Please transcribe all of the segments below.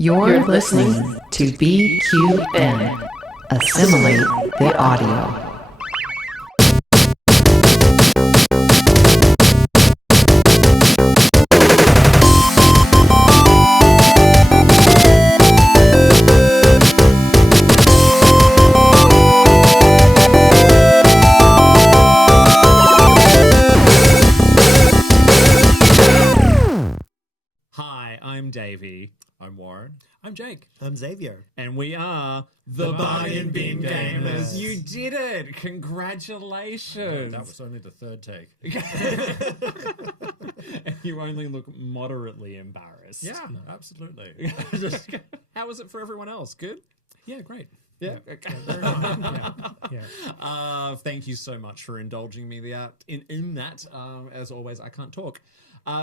You're listening to BQN. Assimilate the audio. I'm Davey. I'm Warren. I'm Jake. I'm Xavier. And we are the Bargain Bin Gaymers. You did it! Congratulations! That was only the third take. And you only look moderately embarrassed. Yeah, absolutely. How was it for everyone else? Good? Yeah, great. Yeah. Okay. Very fine. Yeah. Thank you so much for indulging me in that. As always, I can't talk.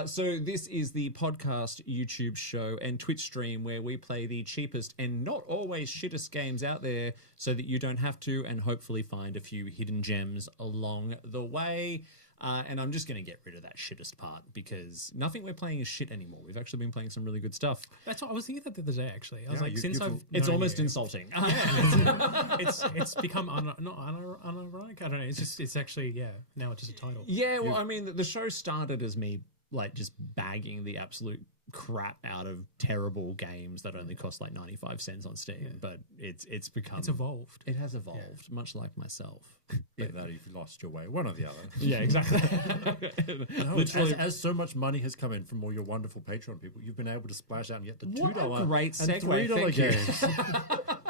So this is the podcast, YouTube show, and Twitch stream where we play the cheapest and not always shittest games out there so that you don't have to, and hopefully find a few hidden gems along the way. And I'm just going to get rid of that shittest part because nothing we're playing is shit anymore. We've actually been playing some really good stuff. That's what I was thinking that the other day, actually. I was it's almost insulting. Yeah, it's become not unironic. I don't know. It's actually, now it's just a title. Yeah, well, I mean, the show started as me like just bagging the absolute crap out of terrible games that only cost like 95 cents on Steam, but it's evolved. It has evolved, much like myself. Either that, if you lost your way, one or the other. Yeah, exactly. No, literally, as so much money has come in from all your wonderful Patreon people, you've been able to splash out and get the $2 great and segue. $3 games.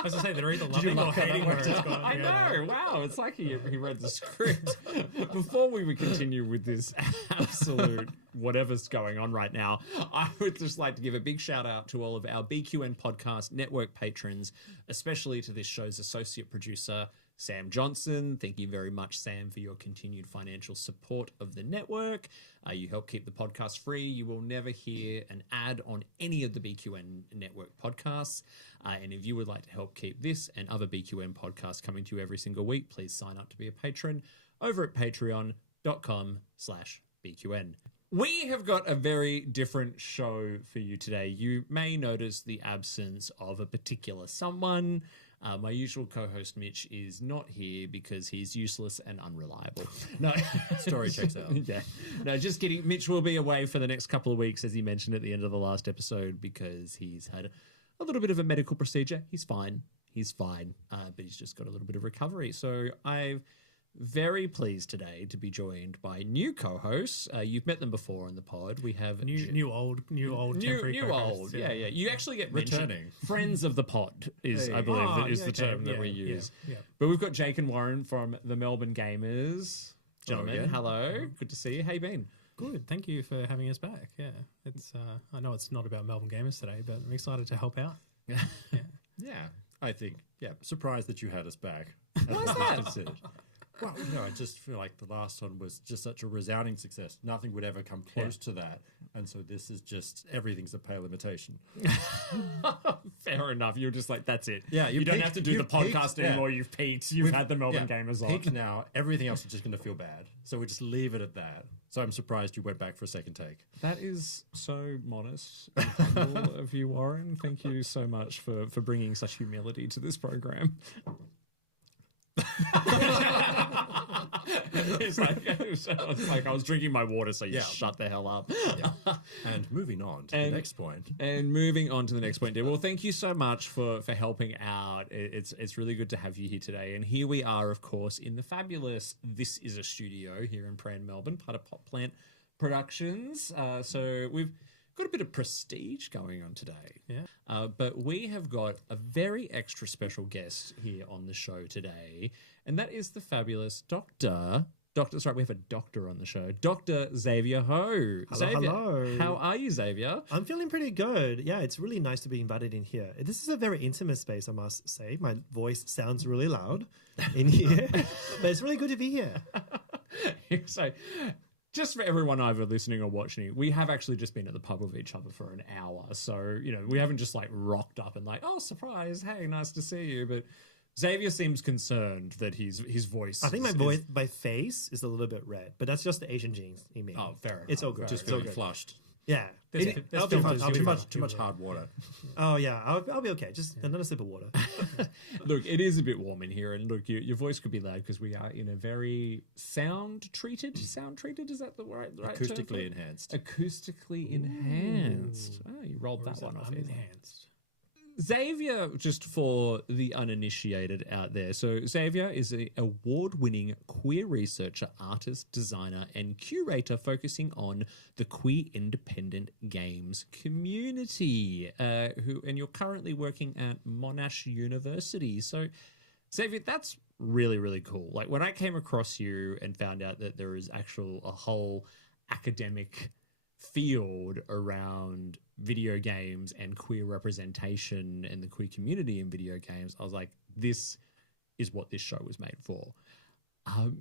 As I say, they're either loving or hating where it's gone. I know. Wow, it's like he read the script. Before we would continue with this absolute whatever's going on right now, I would just like to give a big shout out to all of our BQN Podcast Network patrons, especially to this show's associate producer, Sam Johnson. Thank you very much, Sam, for your continued financial support of the network. You help keep the podcast free. You will never hear an ad on any of the BQN network podcasts. And if you would like to help keep this and other BQN podcasts coming to you every single week, please sign up to be a patron over at patreon.com/BQN. We have got a very different show for you today. You may notice the absence of a particular someone. My usual co-host Mitch is not here because he's useless and unreliable. No, Story checks out. Yeah, no, just kidding. Mitch will be away for the next couple of weeks, as he mentioned at the end of the last episode, because he's had a little bit of a medical procedure. He's fine, but he's just got a little bit of recovery. So I'm very pleased today to be joined by new co-hosts. You've met them before on the pod. We have new old temporary co-hosts. Yeah. You actually get returning friends of the pod is I believe the term that we use. Yeah. But we've got Jake and Warren from the Melbourne Gamers. Gentlemen, hello. Good to see you. How you been? Good. Thank you for having us back. Yeah, it's I know it's not about Melbourne Gamers today, but I'm excited to help out. Yeah, I think surprised that you had us back. Why is that? Well, I just feel like the last one was just such a resounding success. Nothing would ever come close to that. And so this is just, everything's a pale imitation. Fair enough. You're just like, that's it. Yeah, you don't have to do the podcast anymore. You've peaked. You've had the Melbourne Gamers on. Peaked now. Everything else is just going to feel bad. So we just leave it at that. So I'm surprised you went back for a second take. That is so modest and humble of you, Warren. Thank you so much for bringing such humility to this program. It's like I was drinking my water, so you shut the hell up. Yeah. And moving on to the next point. Dear. Well, thank you so much for helping out. It's really good to have you here today. And here we are, of course, in the fabulous This Is a Studio here in Prahran, Melbourne, part of Pop Plant Productions. So we've got a bit of prestige going on today. Yeah. But we have got a very extra special guest here on the show today, and that is the fabulous Dr. That's right, we have a doctor on the show. Dr. Xavier Ho. Xavier, hello. How are you, Xavier? I'm feeling pretty good. Yeah, it's really nice to be invited in here. This is a very intimate space, I must say. My voice sounds really loud in here, but it's really good to be here. So, just for everyone either listening or watching, we have actually just been at the pub with each other for an hour. So, we haven't just like rocked up and like, oh, surprise, hey, nice to see you. But Xavier seems concerned that his voice. I think my face is a little bit red, but that's just the Asian genes in me. Oh, fair enough. It's all good. Just feeling flushed. Yeah. There's I'll be fine. filters, I'll be you'll fine. be Too much hard water. Oh yeah, I'll be okay. Just another sip of water. Look, it is a bit warm in here, and look, your voice could be loud because we are in a very sound treated. Is that the right term for Acoustically it? enhanced. Acoustically enhanced. Oh, you rolled that one off. Unenhanced. Xavier, just for the uninitiated out there. So Xavier is an award-winning queer researcher, artist, designer, and curator focusing on the queer independent games community. And you're currently working at Monash University. So Xavier, that's really, really cool. Like when I came across you and found out that there is a whole academic field around video games and queer representation and the queer community in video games, I was like, this is what this show was made for.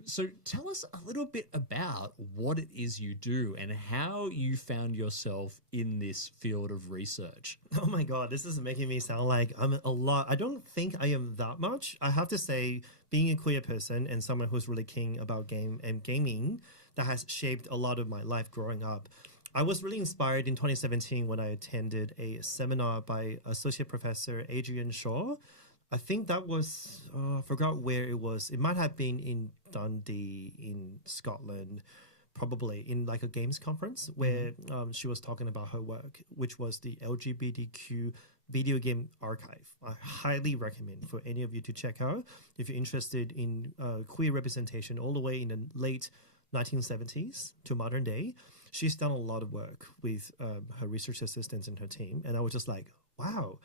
So tell us a little bit about what it is you do and how you found yourself in this field of research. Oh my God, this is making me sound like I'm a lot. I don't think I am that much. I have to say, being a queer person and someone who's really keen about game and gaming, that has shaped a lot of my life growing up. I was really inspired in 2017 when I attended a seminar by Associate Professor Adrian Shaw. I think that was, I forgot where it was. It might have been in Dundee in Scotland, probably in like a games conference where she was talking about her work, which was the LGBTQ video game archive. I highly recommend for any of you to check out if you're interested in queer representation all the way in the late 1970s to modern day. She's done a lot of work with her research assistants and her team. And I was just like, wow,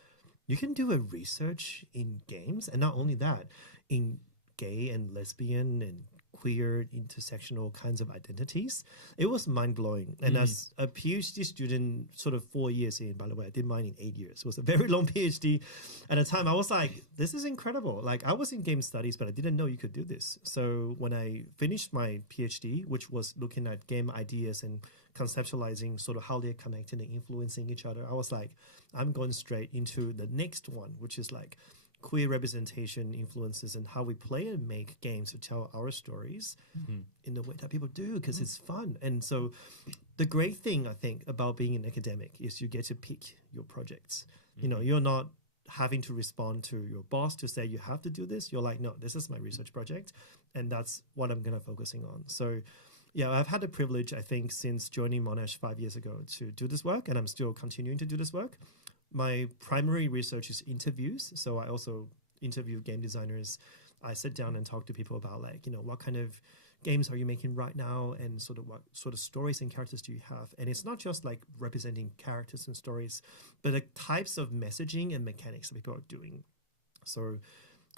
you can do a research in games. And not only that, in gay and lesbian and queer intersectional kinds of identities. It was mind-blowing. And as a PhD student, sort of 4 years in, by the way, I did mine in 8 years. It was a very long PhD. At the time, I was like, this is incredible. Like, I was in game studies, but I didn't know you could do this. So when I finished my PhD, which was looking at game ideas and conceptualizing sort of how they're connecting and influencing each other, I was like, I'm going straight into the next one, which is like queer representation influences and how we play and make games to tell our stories in the way that people do, because it's fun. And so the great thing, I think, about being an academic is you get to pick your projects. You know, you're not having to respond to your boss to say you have to do this. You're like, no, this is my research project, and that's what I'm going to focusing on. So yeah, I've had the privilege, I think, since joining Monash 5 years ago to do this work, and I'm still continuing to do this work. My primary research is interviews. So I also interview game designers. I sit down and talk to people about, like, you know, what kind of games are you making right now, and sort of what sort of stories and characters do you have? And it's not just like representing characters and stories, but the types of messaging and mechanics that people are doing. So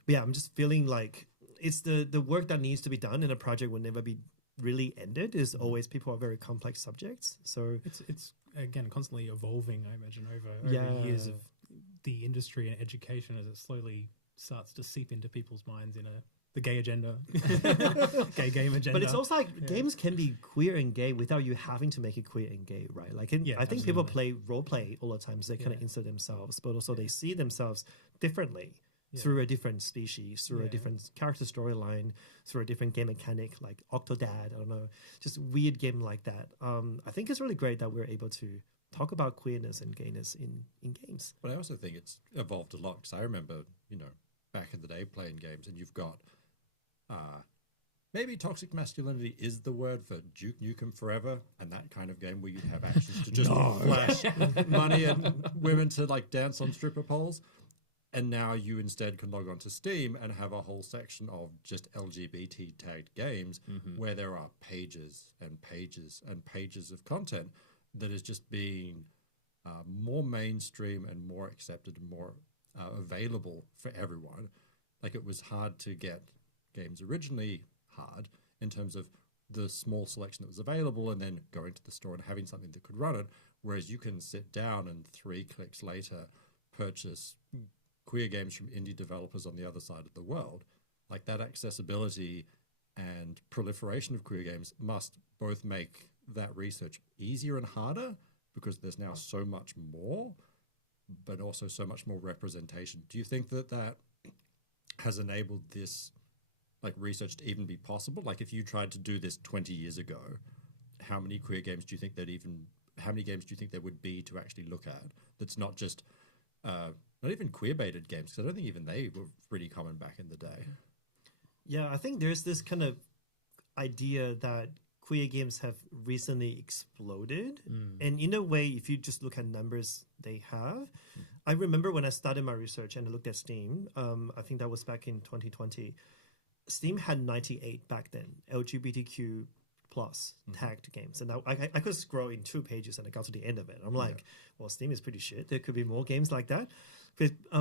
yeah, I'm just feeling like it's the work that needs to be done, and a project will never be really ended. Is always, people are very complex subjects. So it's again constantly evolving, I imagine, over years of the industry and education, as it slowly starts to seep into people's minds in the gay agenda, gay game agenda. But it's also like games can be queer and gay without you having to make it queer and gay, right? Like I think people play role play all the time, so they kind of insert themselves, but also they see themselves differently. Through a different species, through a different character storyline, through a different game mechanic, like Octodad, I don't know, just weird game like that. I think it's really great that we're able to talk about queerness and gayness in games. But I also think it's evolved a lot, because I remember, you know, back in the day playing games, and you've got maybe toxic masculinity is the word for Duke Nukem Forever, and that kind of game where you'd have access to just flash money and women to like dance on stripper poles. And now you instead can log on to Steam and have a whole section of just LGBT tagged games where there are pages and pages and pages of content that is just being more mainstream and more accepted and more available for everyone. Like, it was hard to get games originally hard in terms of the small selection that was available and then going to the store and having something that could run it, whereas you can sit down and 3 clicks later purchase queer games from indie developers on the other side of the world. Like, that accessibility and proliferation of queer games must both make that research easier and harder, because there's now so much more, but also so much more representation. Do you think that that has enabled this like research to even be possible? Like, if you tried to do this 20 years ago, how many queer games do you think there'd even how many games do you think there would be to actually look at that's not just not even queer-baited games, because I don't think even they were pretty common back in the day. Yeah, I think there's this kind of idea that queer games have recently exploded. And in a way, if you just look at numbers they have, I remember when I started my research and I looked at Steam, I think that was back in 2020, Steam had 98 back then, LGBTQ plus tagged games. And I could scroll in 2 pages and I got to the end of it. I'm like, well, Steam is pretty shit. There could be more games like that.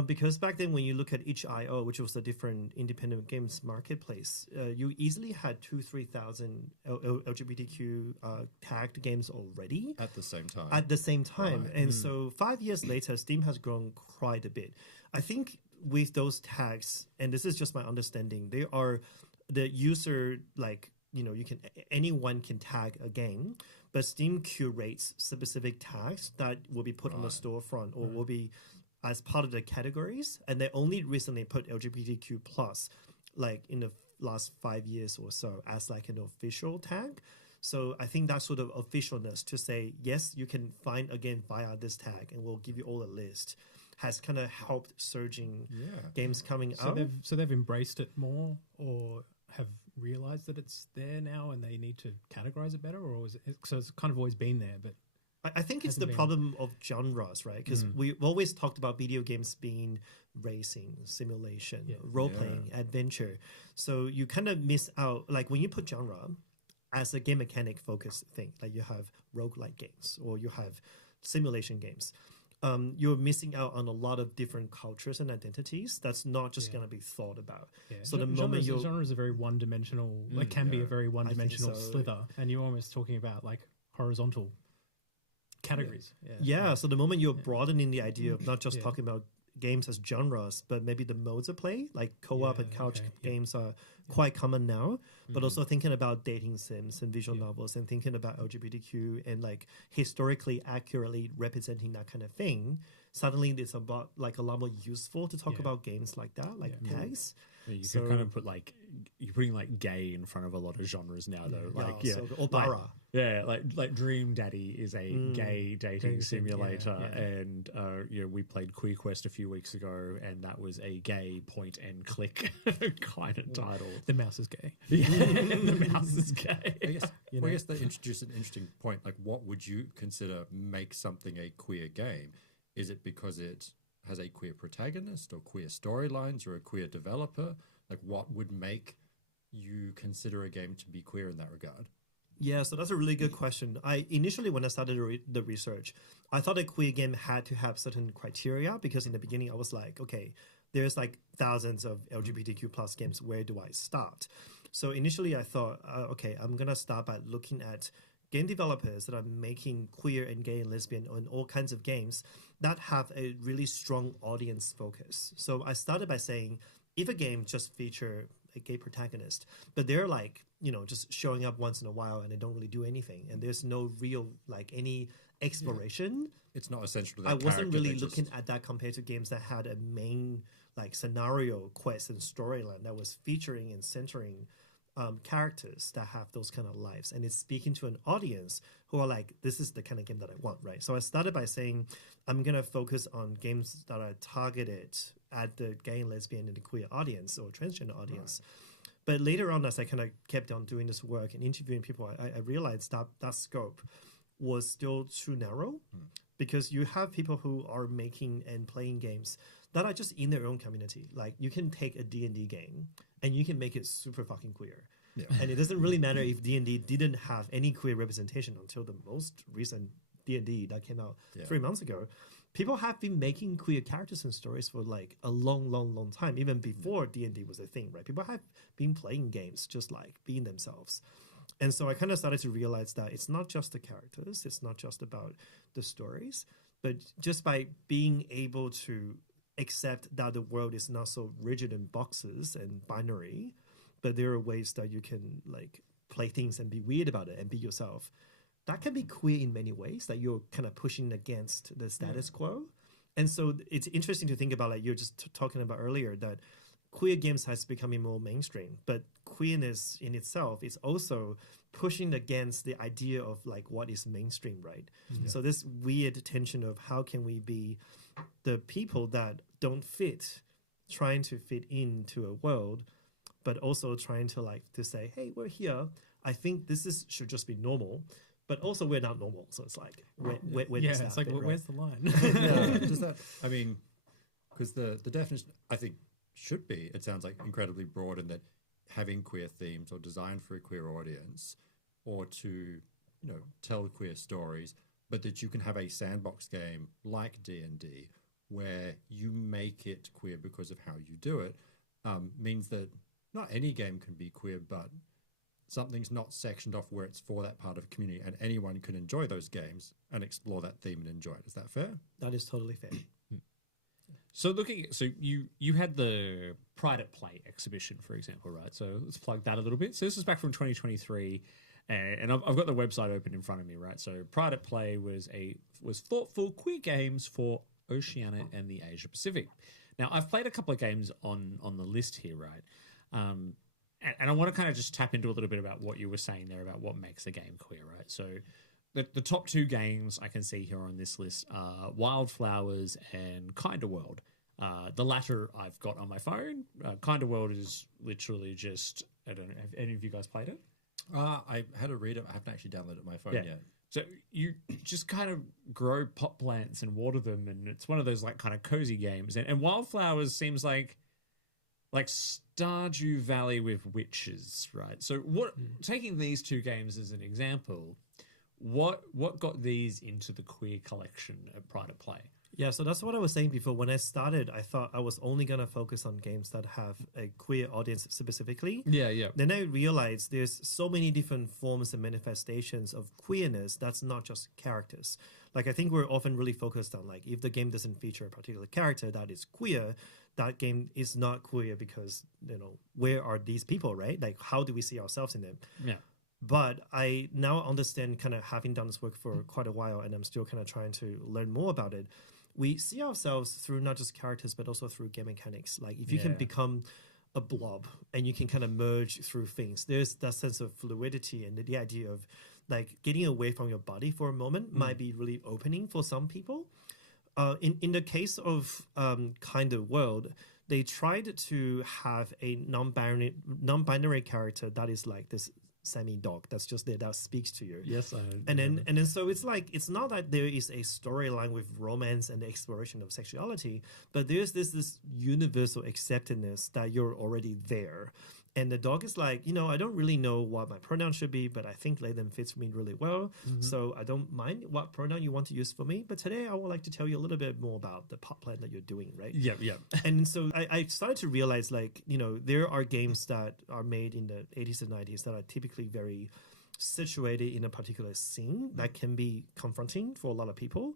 Because back then, when you look at itch.io, which was a different independent games marketplace, you easily had 2,000-3,000 LGBTQ tagged games already At the same time. At the same time, and so 5 years later, Steam has grown quite a bit. I think with those tags, and this is just my understanding, they are the user anyone can tag a game, but Steam curates specific tags that will be put on the storefront or will be as part of the categories, and they only recently put LGBTQ plus, like in the last 5 years or so, as like an official tag. So I think that sort of officialness to say, yes, you can find a game via this tag, and we'll give you all a list, has kind of helped surging games coming out. So they've embraced it more, or have realized that it's there now and they need to categorize it better, or is it, so it's kind of always been there, but I think it's the problem of genres, right? Because we've always talked about video games being racing, simulation, role-playing, adventure. So you kind of miss out, like when you put genre as a game mechanic focused thing, like you have roguelike games or you have simulation games, you're missing out on a lot of different cultures and identities that's not just going to be thought about. So the moment you're... Genre is a very one-dimensional, like can be a very one-dimensional slither, and you're almost talking about like horizontal categories. So the moment you're broadening the idea of not just talking about games as genres, but maybe the modes of play, like co-op and couch games are quite common now, but also thinking about dating sims and visual novels and thinking about LGBTQ and like historically accurately representing that kind of thing, suddenly it's about like a lot more useful to talk about games like that, like tags. You can kind of put like, you're putting like gay in front of a lot of genres now though. Like, or bara. Like Dream Daddy is a gay dating simulator, and we played Queer Quest a few weeks ago, and that was a gay point and click kind of title. The mouse is gay. The mouse is gay. I guess they introduced an interesting point. Like, what would you consider make something a queer game? Is it because it has a queer protagonist or queer storylines or a queer developer? Like, what would make you consider a game to be queer in that regard? Yeah, so that's a really good question. Initially, when I started the research, I thought a queer game had to have certain criteria, because in the beginning I was like, okay, there's like thousands of LGBTQ plus games. Where do I start? So initially I thought, okay, I'm going to start by looking at game developers that are making queer and gay and lesbian and all kinds of games that have a really strong audience focus. So I started by saying, if a game just feature a gay protagonist, but they're like, just showing up once in a while and they don't really do anything, and there's no real like any exploration. It's not essential to that. I wasn't really looking at that compared to games that had a main like scenario, quest, and storyline that was featuring and centering characters that have those kind of lives, and it's speaking to an audience who are like, this is the kind of game that I want, right? So I started by saying, I'm going to focus on games that are targeted at the gay and lesbian and the queer audience or transgender audience. But later on, as I kind of kept on doing this work and interviewing people, I realized that that scope was still too narrow, because you have people who are making and playing games that are just in their own community. Like, you can take a D&D game and you can make it super fucking queer. And it doesn't really matter if D&D didn't have any queer representation until the most recent D&D that came out 3 months ago. People have been making queer characters and stories for like a long time, even before D&D was a thing, right? People have been playing games just like being themselves. And so I kind of started to realize that it's not just the characters, it's not just about the stories, but just by being able to accept that the world is not so rigid in boxes and binary, but there are ways that you can like play things and be weird about it and be yourself. That can be queer in many ways, that you're kind of pushing against the status quo. And so it's interesting to think about, like you're just talking about earlier, that queer games has becoming more mainstream, but queerness in itself is also pushing against the idea of like what is mainstream, right? So this weird tension of how can we be the people that don't fit, trying to fit into a world, but also trying to like to say, hey, we're here. I think should just be normal, but also we're not normal. So it's like, where does that it's like, fit, right? where's the line? Does that? I mean, because the definition I think should be. It sounds like incredibly broad in that having queer themes or designed for a queer audience, or to tell queer stories, but that you can have a sandbox game like D&D where you make it queer because of how you do it, means that not any game can be queer, but something's not sectioned off where it's for that part of the community, and anyone can enjoy those games and explore that theme and enjoy it. Is that fair? That is totally fair. So you had the Pride at Play exhibition, for example, right? So let's plug that a little bit. So this was back from 2023, and I've got the website open in front of me, right? So Pride at Play was thoughtful queer games for Oceania and the Asia Pacific. Now I've played a couple of games on the list here, right? And I want to kind of just tap into a little bit about what you were saying there about what makes a game queer, right? So the top two games I can see here on this list are Wildflowers and Kinda World. The latter I've got on my phone. Kinda World is literally just, I don't know, have any of you guys played it? I had a read it. I haven't actually downloaded it on my phone yet. So you just kind of grow pot plants and water them, and it's one of those like kind of cozy games. And Wildflowers seems like Stardew Valley with witches, right? So taking these two games as an example, what got these into the queer collection at Pride at Play? Yeah, so that's what I was saying before. When I started, I thought I was only going to focus on games that have a queer audience specifically. Yeah. Then I realized there's so many different forms and manifestations of queerness that's not just characters. Like, I think we're often really focused on, like, if the game doesn't feature a particular character that is queer, that game is not queer because, where are these people, right? Like, how do we see ourselves in them? Yeah. But I now understand, kind of having done this work for quite a while, and I'm still kind of trying to learn more about it. We see ourselves through not just characters, but also through game mechanics. Like, if you can become a blob and you can kind of merge through things, there's that sense of fluidity, and the idea of like getting away from your body for a moment might be really opening for some people. In the case of Kind of World, they tried to have a non-binary character that is like this semi-dog that's just there that speaks to you. Yes, and then so it's like, it's not that there is a storyline with romance and the exploration of sexuality, but there's this universal acceptedness that you're already there. And the dog is like, I don't really know what my pronoun should be, but I think Layden fits me really well. So I don't mind what pronoun you want to use for me. But today I would like to tell you a little bit more about the pot plant that you're doing, right? Yeah. And so I started to realize, like, there are games that are made in the 80s and 90s that are typically very situated in a particular scene that can be confronting for a lot of people.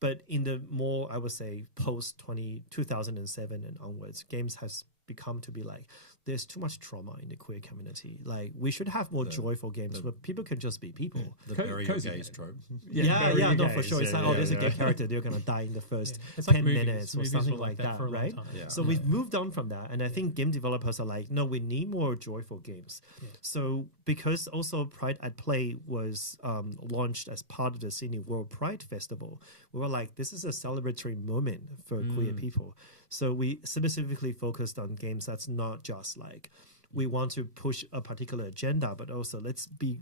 But in the more, I would say, post 2007 and onwards, games has become to be like, there's too much trauma in the queer community. Like, we should have more joyful games where people can just be people. The bury your gays trope. Yeah, no, for sure. It's like, there's a gay character, they're going to die in the first 10 minutes or something like that, right? So we've moved on from that. And I think game developers are like, no, we need more joyful games. So because also Pride at Play was launched as part of the Sydney World Pride Festival, we were like, this is a celebratory moment for queer people. So we specifically focused on games that's not just like, we want to push a particular agenda, but also let's be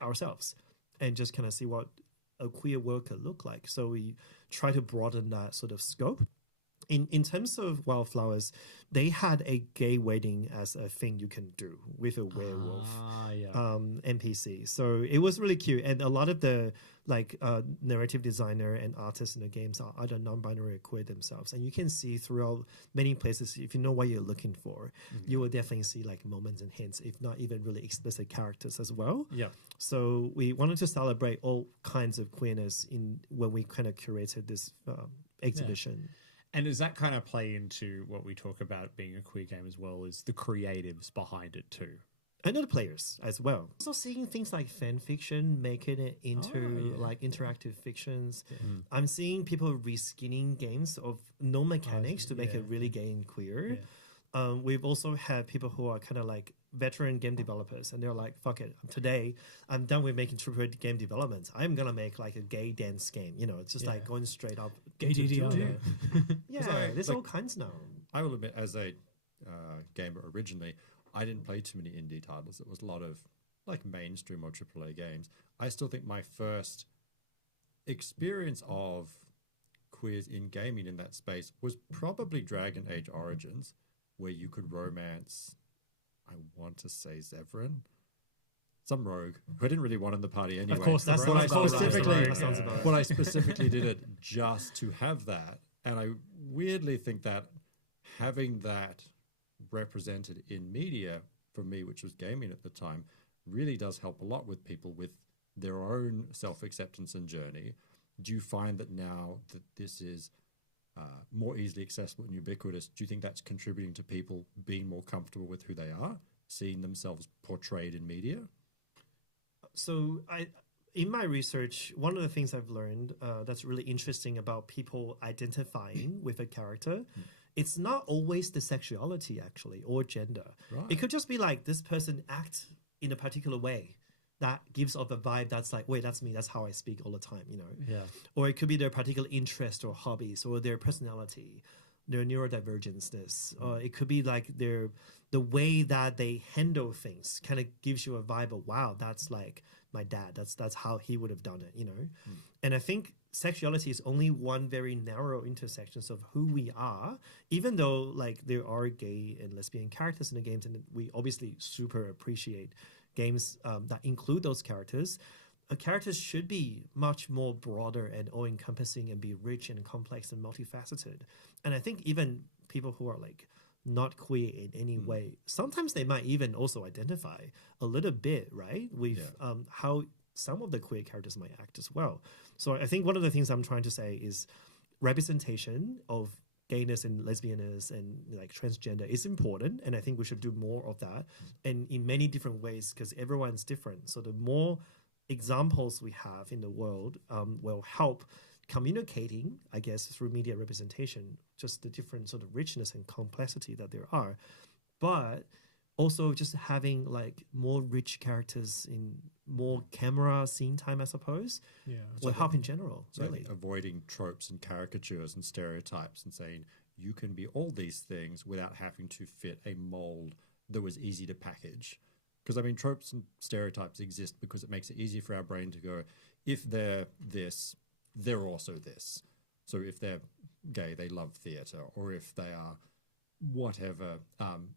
ourselves and just kind of see what a queer world could look like. So we try to broaden that sort of scope. In terms of Wildflowers, they had a gay wedding as a thing you can do with a werewolf NPC. So it was really cute. And a lot of the narrative designer and artists in the games are either non-binary or queer themselves. And you can see throughout many places, if you know what you're looking for, you will definitely see like moments and hints, if not even really explicit characters as well. Yeah. So we wanted to celebrate all kinds of queerness when we kind of curated this exhibition. Yeah. And does that kind of play into what we talk about being a queer game as well, as the creatives behind it too? And the players as well. Also seeing things like fan fiction, making it into like interactive fictions. I'm seeing people reskinning games of no mechanics to make it really gay and queer. We've also had people who are kind of like veteran game developers, and they're like, fuck it, today I'm done with making AAA game development. I'm gonna make like a gay dance game. You know, it's just like going straight up. Gay DDR. Yeah, there's all kinds now. I will admit, as a gamer originally, I didn't play too many indie titles. It was a lot of like mainstream or AAA games. I still think my first experience of queers in gaming in that space was probably Dragon Age Origins, where you could romance, I want to say Zevran, some rogue who I didn't really want in the party anyway. Of course, That's But I about specifically, right. That sounds about right. but I specifically did it just to have that, and I weirdly think that having that represented in media for me, which was gaming at the time, really does help a lot with people with their own self-acceptance and journey. Do you find that now that this is more easily accessible and ubiquitous, do you think that's contributing to people being more comfortable with who they are, seeing themselves portrayed in media? So in my research, one of the things I've learned that's really interesting about people identifying with a character, it's not always the sexuality actually or gender. Right. It could just be like this person acts in a particular way that gives off a vibe that's like, wait, that's me, that's how I speak all the time, you know? Yeah. Or it could be their particular interest or hobbies or their personality, their neurodivergenceness. Or it could be like the way that they handle things kind of gives you a vibe of, wow, that's like my dad. That's how he would have done it, you know? And I think sexuality is only one very narrow intersection of who we are, even though like there are gay and lesbian characters in the games, and we obviously super appreciate games that include those characters. Characters should be much more broader and all-encompassing and be rich and complex and multifaceted. And I think even people who are like not queer in any way, sometimes they might even also identify a little bit, right, with how some of the queer characters might act as well. So I think one of the things I'm trying to say is representation of gayness and lesbianness and like transgender is important, and I think we should do more of that, and in many different ways, because everyone's different. So the more examples we have in the world will help communicating, I guess, through media representation, just the different sort of richness and complexity that there are, but also just having like more rich characters in more camera scene time, I suppose, will help in general. So really, avoiding tropes and caricatures and stereotypes and saying you can be all these things without having to fit a mold that was easy to package. Because I mean, tropes and stereotypes exist because it makes it easy for our brain to go, if they're this, they're also this. So if they're gay, they love theatre, or if they are whatever,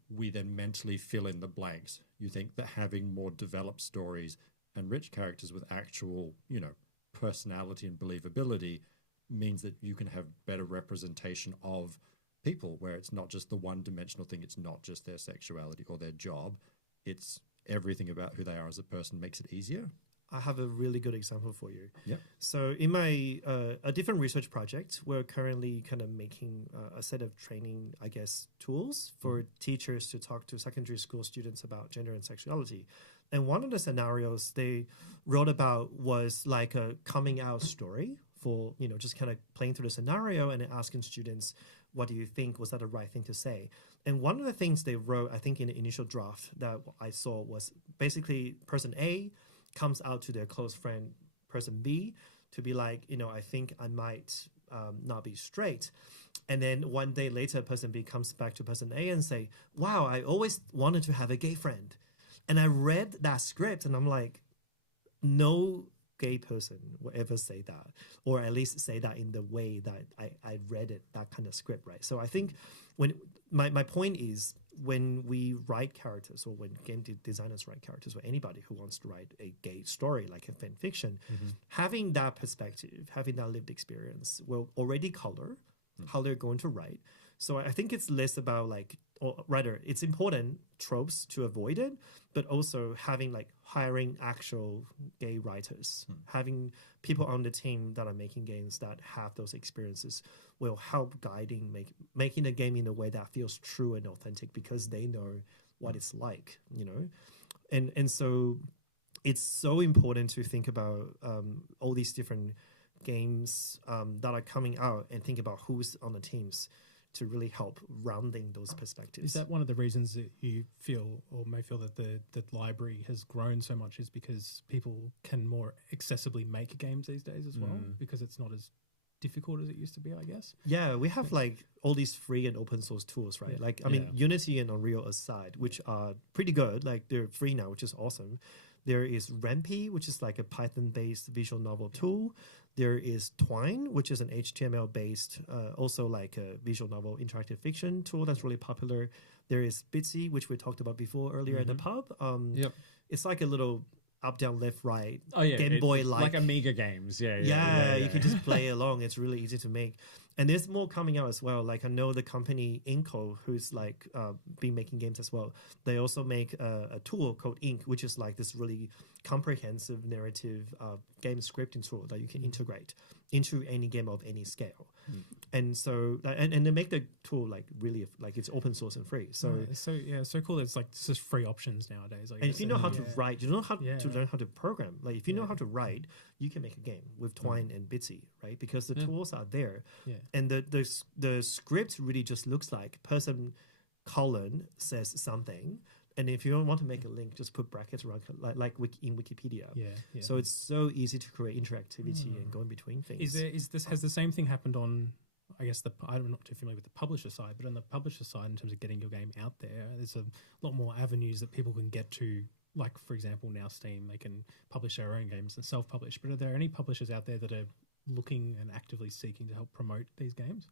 we then mentally fill in the blanks. You think that having more developed stories and rich characters with actual, you know, personality and believability means that you can have better representation of people, where it's not just the one-dimensional thing. It's not just their sexuality or their job. It's everything about who they are as a person makes it easier. I have a really good example for you. Yeah. So in my a different research project, we're currently kind of making a set of training, I guess, tools for teachers to talk to secondary school students about gender and sexuality. And one of the scenarios they wrote about was like a coming out story for, you know, just kind of playing through the scenario and asking students, what do you think? Was that the right thing to say? And one of the things they wrote, I think in the initial draft that I saw, was basically person A comes out to their close friend, person B, to be like, you know, I think I might not be straight. And then one day later, person B comes back to person A and say, wow, I always wanted to have a gay friend. And I read that script and I'm like, no gay person will ever say that, or at least say that in the way that I read it, that kind of script, right? So I think when my point is, when we write characters, or when game designers write characters, or anybody who wants to write a gay story like a fan fiction, having that perspective, having that lived experience will already color how they're going to write. So I think it's less about like, or rather, it's important tropes to avoid it, but also having like hiring actual gay writers, having people on the team that are making games that have those experiences will help guiding making a game in a way that feels true and authentic, because they know what it's like, you know. And so it's so important to think about all these different games that are coming out and think about who's on the teams. to really help rounding those perspectives. Is that one of the reasons that you feel or may feel that the library has grown so much is because people can more accessibly make games these days as well, because it's not as difficult as it used to be, I guess? Yeah, we have like all these free and open source tools, right? Yeah. Like, I mean, Unity and Unreal aside, which are pretty good, like they're free now, which is awesome. There is Rampy, which is like a Python-based visual novel tool. There is Twine, which is an HTML-based, also like a visual novel interactive fiction tool that's really popular. There is Bitsy, which we talked about before earlier in the pub. It's like a little up, down, left, right, Game Boy like Amiga games. Yeah, you can just play along. It's really easy to make. And there's more coming out as well. Like I know the company Inco, who's like been making games as well. They also make a tool called Ink, which is like this really comprehensive narrative game scripting tool that you can integrate into any game of any scale. And so, and they make the tool like really like it's open source and free. So so cool. It's like it's just free options nowadays. And if you know how to write, you know how to learn how to program. Like if you know how to write, you can make a game with Twine and Bitsy, right? Because the tools are there. And the script really just looks like person colon says something, and if you don't want to make a link, just put brackets around like in Wikipedia. So it's so easy to create interactivity and go in between things. Has the same thing happened on? I guess I'm not too familiar with the publisher side, but on the publisher side, in terms of getting your game out there, there's a lot more avenues that people can get to. Like, for example, now Steam, they can publish their own games and self-publish. But are there any publishers out there that are looking and actively seeking to help promote these games?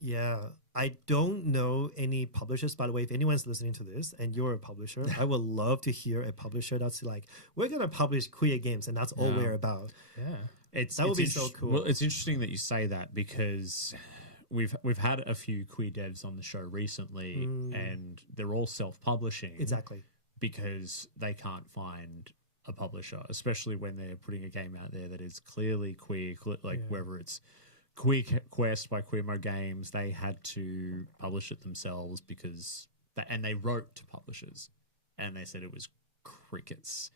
Yeah, I don't know any publishers. By the way, if anyone's listening to this and you're a publisher, I would love to hear a publisher that's like, we're going to publish queer games and that's all we're about. Yeah. That would be so cool. Well, it's interesting that you say that because we've had a few queer devs on the show recently and they're all self-publishing. Exactly. Because they can't find a publisher, especially when they're putting a game out there that is clearly queer, whether it's Queer Quest by Queermo Games, they had to publish it themselves because they wrote to publishers and they said it was crickets,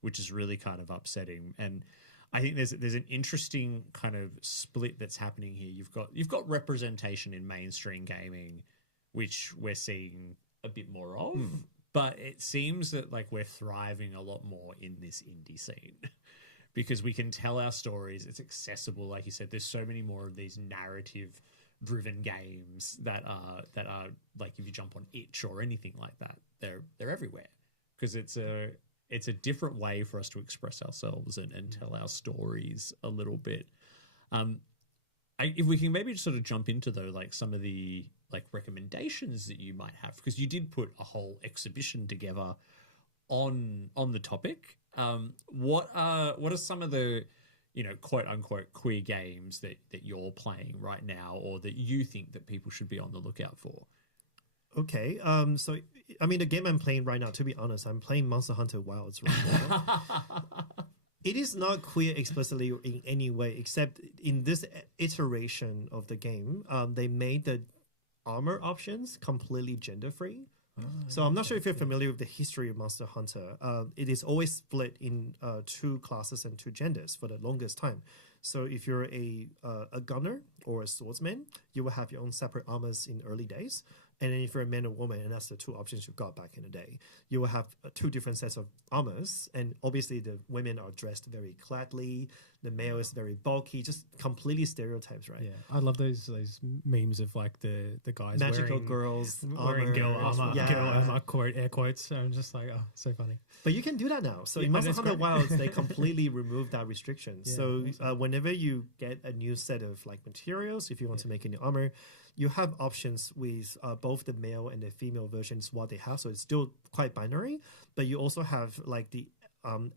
which is really kind of upsetting. And I think there's an interesting kind of split that's happening here. You've got representation in mainstream gaming, which we're seeing a bit more of. But it seems that like we're thriving a lot more in this indie scene because we can tell our stories. It's accessible. Like you said, there's so many more of these narrative driven games that are like if you jump on Itch or anything like that, they're everywhere because it's a different way for us to express ourselves and tell our stories a little bit. If we can maybe just sort of jump into though, like some of the like recommendations that you might have, because you did put a whole exhibition together on the topic. What are some of the, quote unquote queer games that you're playing right now or that you think that people should be on the lookout for? Okay. So I mean the game I'm playing right now, to be honest, I'm playing Monster Hunter Wilds right now. It is not queer explicitly in any way, except in this iteration of the game, they made the armor options completely gender-free. So I'm not sure if you're familiar with the history of Monster Hunter. It is always split in 2 classes and 2 genders for the longest time. So if you're a gunner or a swordsman, you will have your own separate armors in early days. And then if you're a man or woman, and that's the 2 options you've got back in the day, you will have 2 different sets of armors. And obviously the women are dressed very cladly, the male is very bulky, just completely stereotypes, right? Yeah, I love those memes of like the guys magical girls wearing girl armor, girl armor, air quotes. I'm just like, oh, so funny. But you can do that now. So in Monster Hunter Wilds, they completely removed that restriction. Yeah, so awesome. Whenever you get a new set of like materials, if you want to make a new armor, you have options with both the male and the female versions what they have. So it's still quite binary, but you also have like the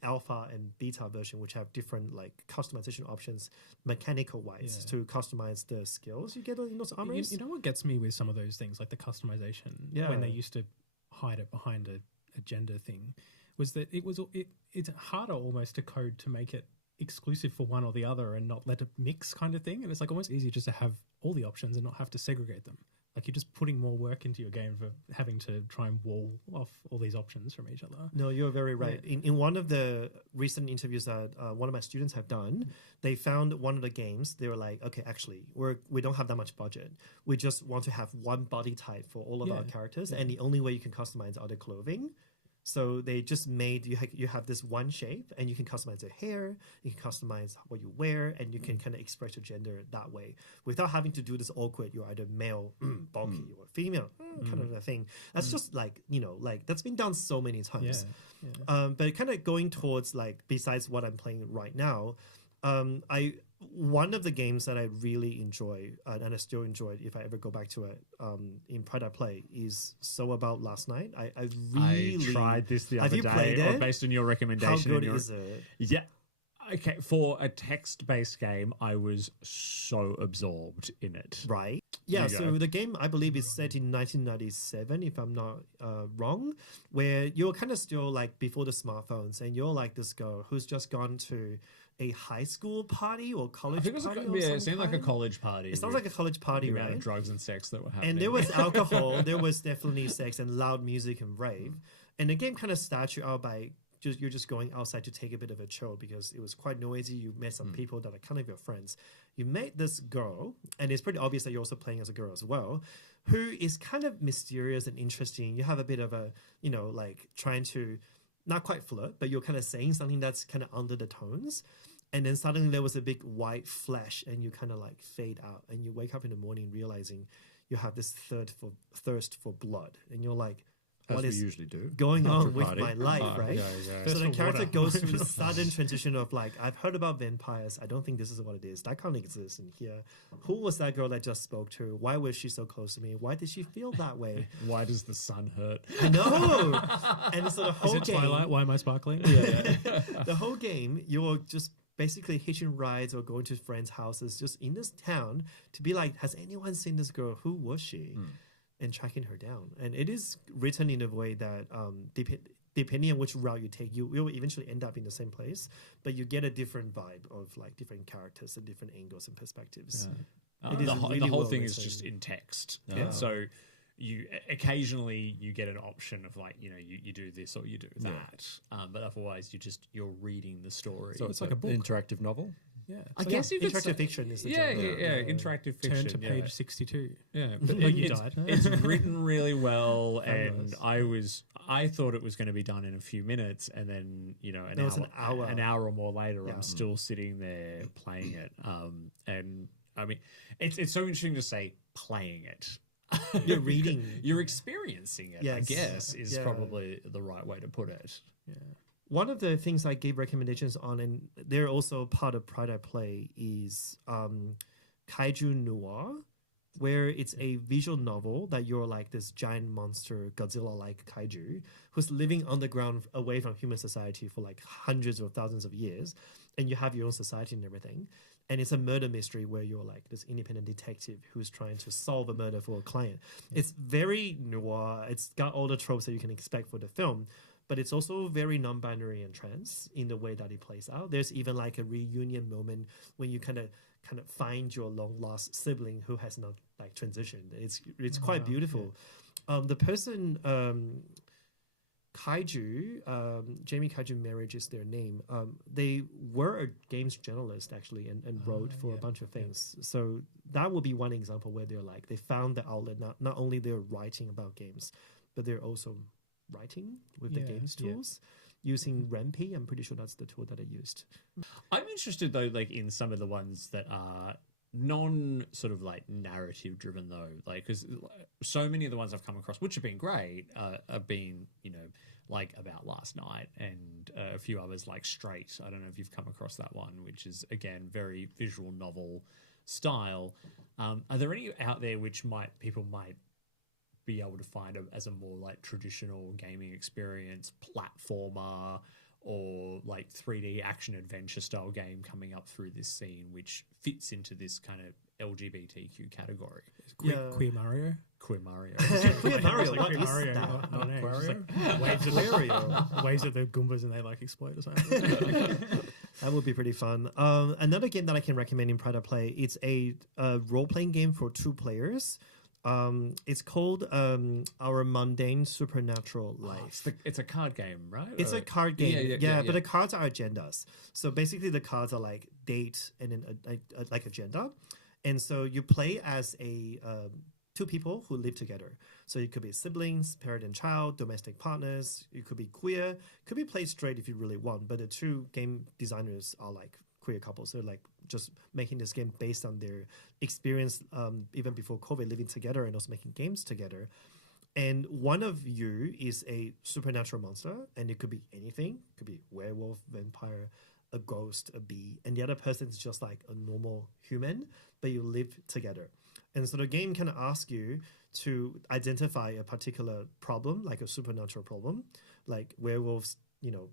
alpha and beta version, which have different like customization options mechanical wise to customize the skills you get in those armors. You know what gets me with some of those things, like the customization, when they used to hide it behind a gender thing, was that it's harder almost to code to make it exclusive for one or the other and not let it mix kind of thing. And it's like almost easier just to have all the options and not have to segregate them. Like you're just putting more work into your game for having to try and wall off all these options from each other. No, you're very right. In one of the recent interviews that one of my students have done, they found one of the games. They were like, okay, actually, we don't have that much budget. We just want to have one body type for all of our characters, and the only way you can customize are the clothing. So they just made you have this one shape, and you can customize your hair, you can customize what you wear, and you can kind of express your gender that way without having to do this awkward. You're either male, bulky, or female, kind of a thing. That's just like that's been done so many times. But kind of going towards like besides what I'm playing right now, one of the games that I really enjoy and I still enjoy it if I ever go back to it in Pride I Play is So About Last Night. I really tried this the have other you day played it? based on your recommendation. How good is it? Yeah. Okay, for a text-based game, I was so absorbed in it. Right. Yeah, You so go. the game, I believe, is set in 1997, if I'm not wrong, where you're kind of still like before the smartphones, and you're like this girl who's just gone to a high school party or college I think it was party. it seemed like a college party. It sounds like a college party, the amount right? of drugs and sex that were happening. And there was alcohol, there was definitely sex and loud music and rave. And the game kind of starts you out by you're just going outside to take a bit of a chill because it was quite noisy. You met some people that are kind of your friends. You met this girl, and it's pretty obvious that you're also playing as a girl as well, who is kind of mysterious and interesting. You have a bit of a, like trying to not quite flirt, but you're kind of saying something that's kind of under the tones. And then suddenly there was a big white flash and you kind of like fade out and you wake up in the morning realizing you have this thirst for blood. And you're like, what is usually do going on after a with party. my life, right? Yeah. So the for character water. goes through this sudden transition of like, I've heard about vampires. I don't think this is what it is. That can't exist in here. Who was that girl that just spoke to her? Why was she so close to me? Why did she feel that way? Why does the sun hurt? I know. And so the whole Is it game, Twilight? Why am I sparkling? the whole game, you're just basically hitching rides or going to friends' houses just in this town to be like, has anyone seen this girl? Who was she? And tracking her down. And it is written in a way that depending on which route you take, you will eventually end up in the same place, but you get a different vibe of like different characters and different angles and perspectives. It is the really whole well thing is written. just in text. And so you occasionally you get an option of like, you do this or you do that. But otherwise you're reading the story. So it's like a book. Interactive novel. Yeah. I guess if it's Interactive fiction is the yeah, genre. interactive fiction. Turn to page 62. Yeah, but Oh, you died. it's written really well, and I thought it was going to be done in a few minutes, and then an hour or more later, I'm still sitting there playing it. And I mean, it's so interesting to say playing it. You're reading. You're experiencing it. I Yes. guess is probably the right way to put it. Yeah. One of the things I gave recommendations on, and they're also part of Pride I Play, is Kaiju Noir, where it's a visual novel that you're like this giant monster, Godzilla-like kaiju, who's living underground away from human society for like hundreds or thousands of years, and you have your own society and everything. And it's a murder mystery where you're like this independent detective who's trying to solve a murder for a client. It's very noir. It's got all the tropes that you can expect for the film, but it's also very non-binary and trans in the way that it plays out. There's even like a reunion moment when you kind of find your long-lost sibling who has not like transitioned. It's quite beautiful. The person Kaiju, Jamie Kaiju Marriage is their name. They were a games journalist actually and wrote for a bunch of things. So that would be one example where they're like, they found the outlet, not only they're writing about games, but they're also writing with the games tools. Using Rempe, I'm pretty sure that's the tool that I used. I'm interested though, like in some of the ones that are non sort of like narrative driven though, like because so many of the ones I've come across, which have been great, have been like About Last Night and a few others like Strait. I don't know if you've come across that one, which is again very visual novel style. Are there any out there which people might be able to find as a more like traditional gaming experience, platformer, or like 3D action adventure style game coming up through this scene, which fits into this kind of LGBTQ category? Queer Mario. Queer Mario. Queer Mario, Like what Queer is Mario, that? not an Aquario? like waves at the Goombas and they like explode or something. That would be pretty fun. Another game that I can recommend in Pride I Play, it's a role-playing game for 2 players. It's called Our Mundane Supernatural Life. It's a card game, right? It's Or- a card game, yeah, but yeah. the cards are agendas. So basically, the cards are like date and then like agenda, and so you play as a two people who live together. So it could be siblings, parent and child, domestic partners. It could be queer. Could be played straight if you really want. But the two game designers are like queer couples. They're like just making this game based on their experience even before COVID, living together and also making games together. And one of you is a supernatural monster, and it could be anything. It could be werewolf, vampire, a ghost, a bee, and the other person is just like a normal human, but you live together. And so the game kind of asks you to identify a particular problem, like a supernatural problem, like werewolves,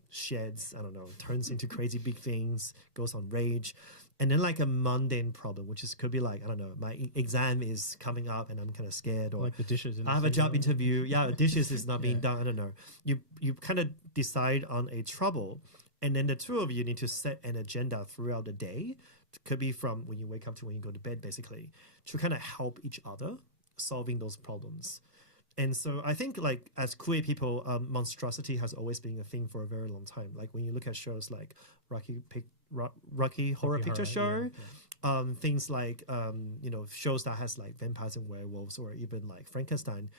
sheds, I don't know, turns into crazy big things, goes on rage. And then like a mundane problem, which could be like, I don't know, my exam is coming up and I'm kind of scared, or Like the dishes. I have a job interview. Yeah, dishes is not being done. I don't know. You kind of decide on a trouble, and then the two of you need to set an agenda throughout the day. It could be from when you wake up to when you go to bed, basically, to kind of help each other solving those problems. And so I think like as queer people, monstrosity has always been a thing for a very long time. Like when you look at shows like Rocky Horror Picture Show, things like shows that has like vampires and werewolves, or even like Frankenstein.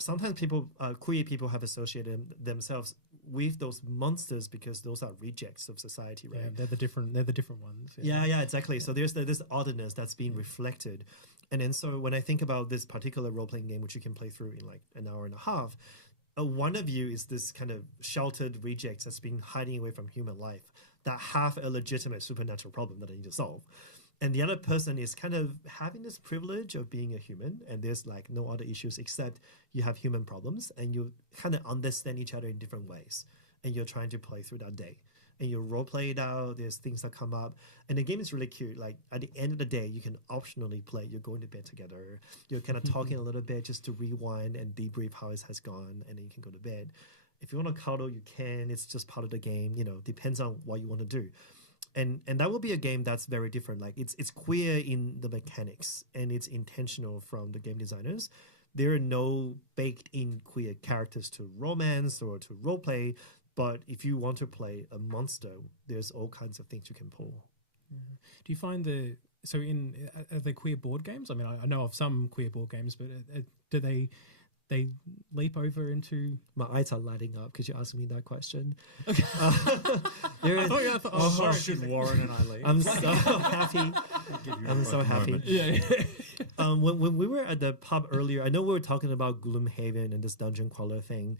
Sometimes people, queer people, have associated themselves with those monsters because those are rejects of society, right? Yeah, they're the different ones. Yeah, exactly. So there's this oddness that's being reflected. And then so when I think about this particular role-playing game, which you can play through in like an hour and a half, one of you is this kind of sheltered reject that's been hiding away from human life that have a legitimate supernatural problem that they need to solve. And the other person is kind of having this privilege of being a human, and there's like no other issues except you have human problems, and you kind of understand each other in different ways, and you're trying to play through that day. And you role play it out, there's things that come up. And the game is really cute. Like at the end of the day, you can optionally play. You're going to bed together. You're kind of talking a little bit just to rewind and debrief how it has gone, and then you can go to bed. If you want to cuddle, you can. It's just part of the game, depends on what you want to do. And that will be a game that's very different. Like it's queer in the mechanics, and it's intentional from the game designers. There are no baked in queer characters to romance or to role play. But if you want to play a monster, there's all kinds of things you can pull. Do you find are they queer board games? I mean, I know of some queer board games, but do they leap over into? My eyes are lighting up because you asked me that question. I thought, Should Warren and I leave? I'm so happy. I'm so happy. Yeah. When we were at the pub earlier, I know we were talking about Gloomhaven and this dungeon crawler thing.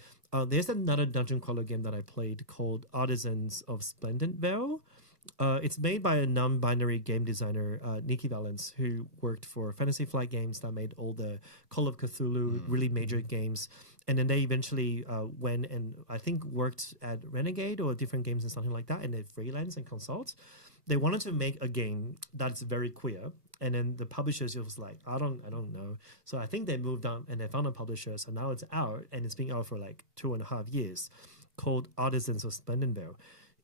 There's another dungeon crawler game that I played called Artisans of Splendid Vale. It's made by a non-binary game designer, Nikki Valance, who worked for Fantasy Flight Games that made all the Call of Cthulhu, really major games. And then they eventually went and I think worked at Renegade or different games and something like that, and they freelance and consult. They wanted to make a game that's very queer, and then the publishers was like, I don't know. So I think they moved on and they found a publisher. So now it's out, and it's been out for like 2.5 years, called Artisans of Splendid Vale,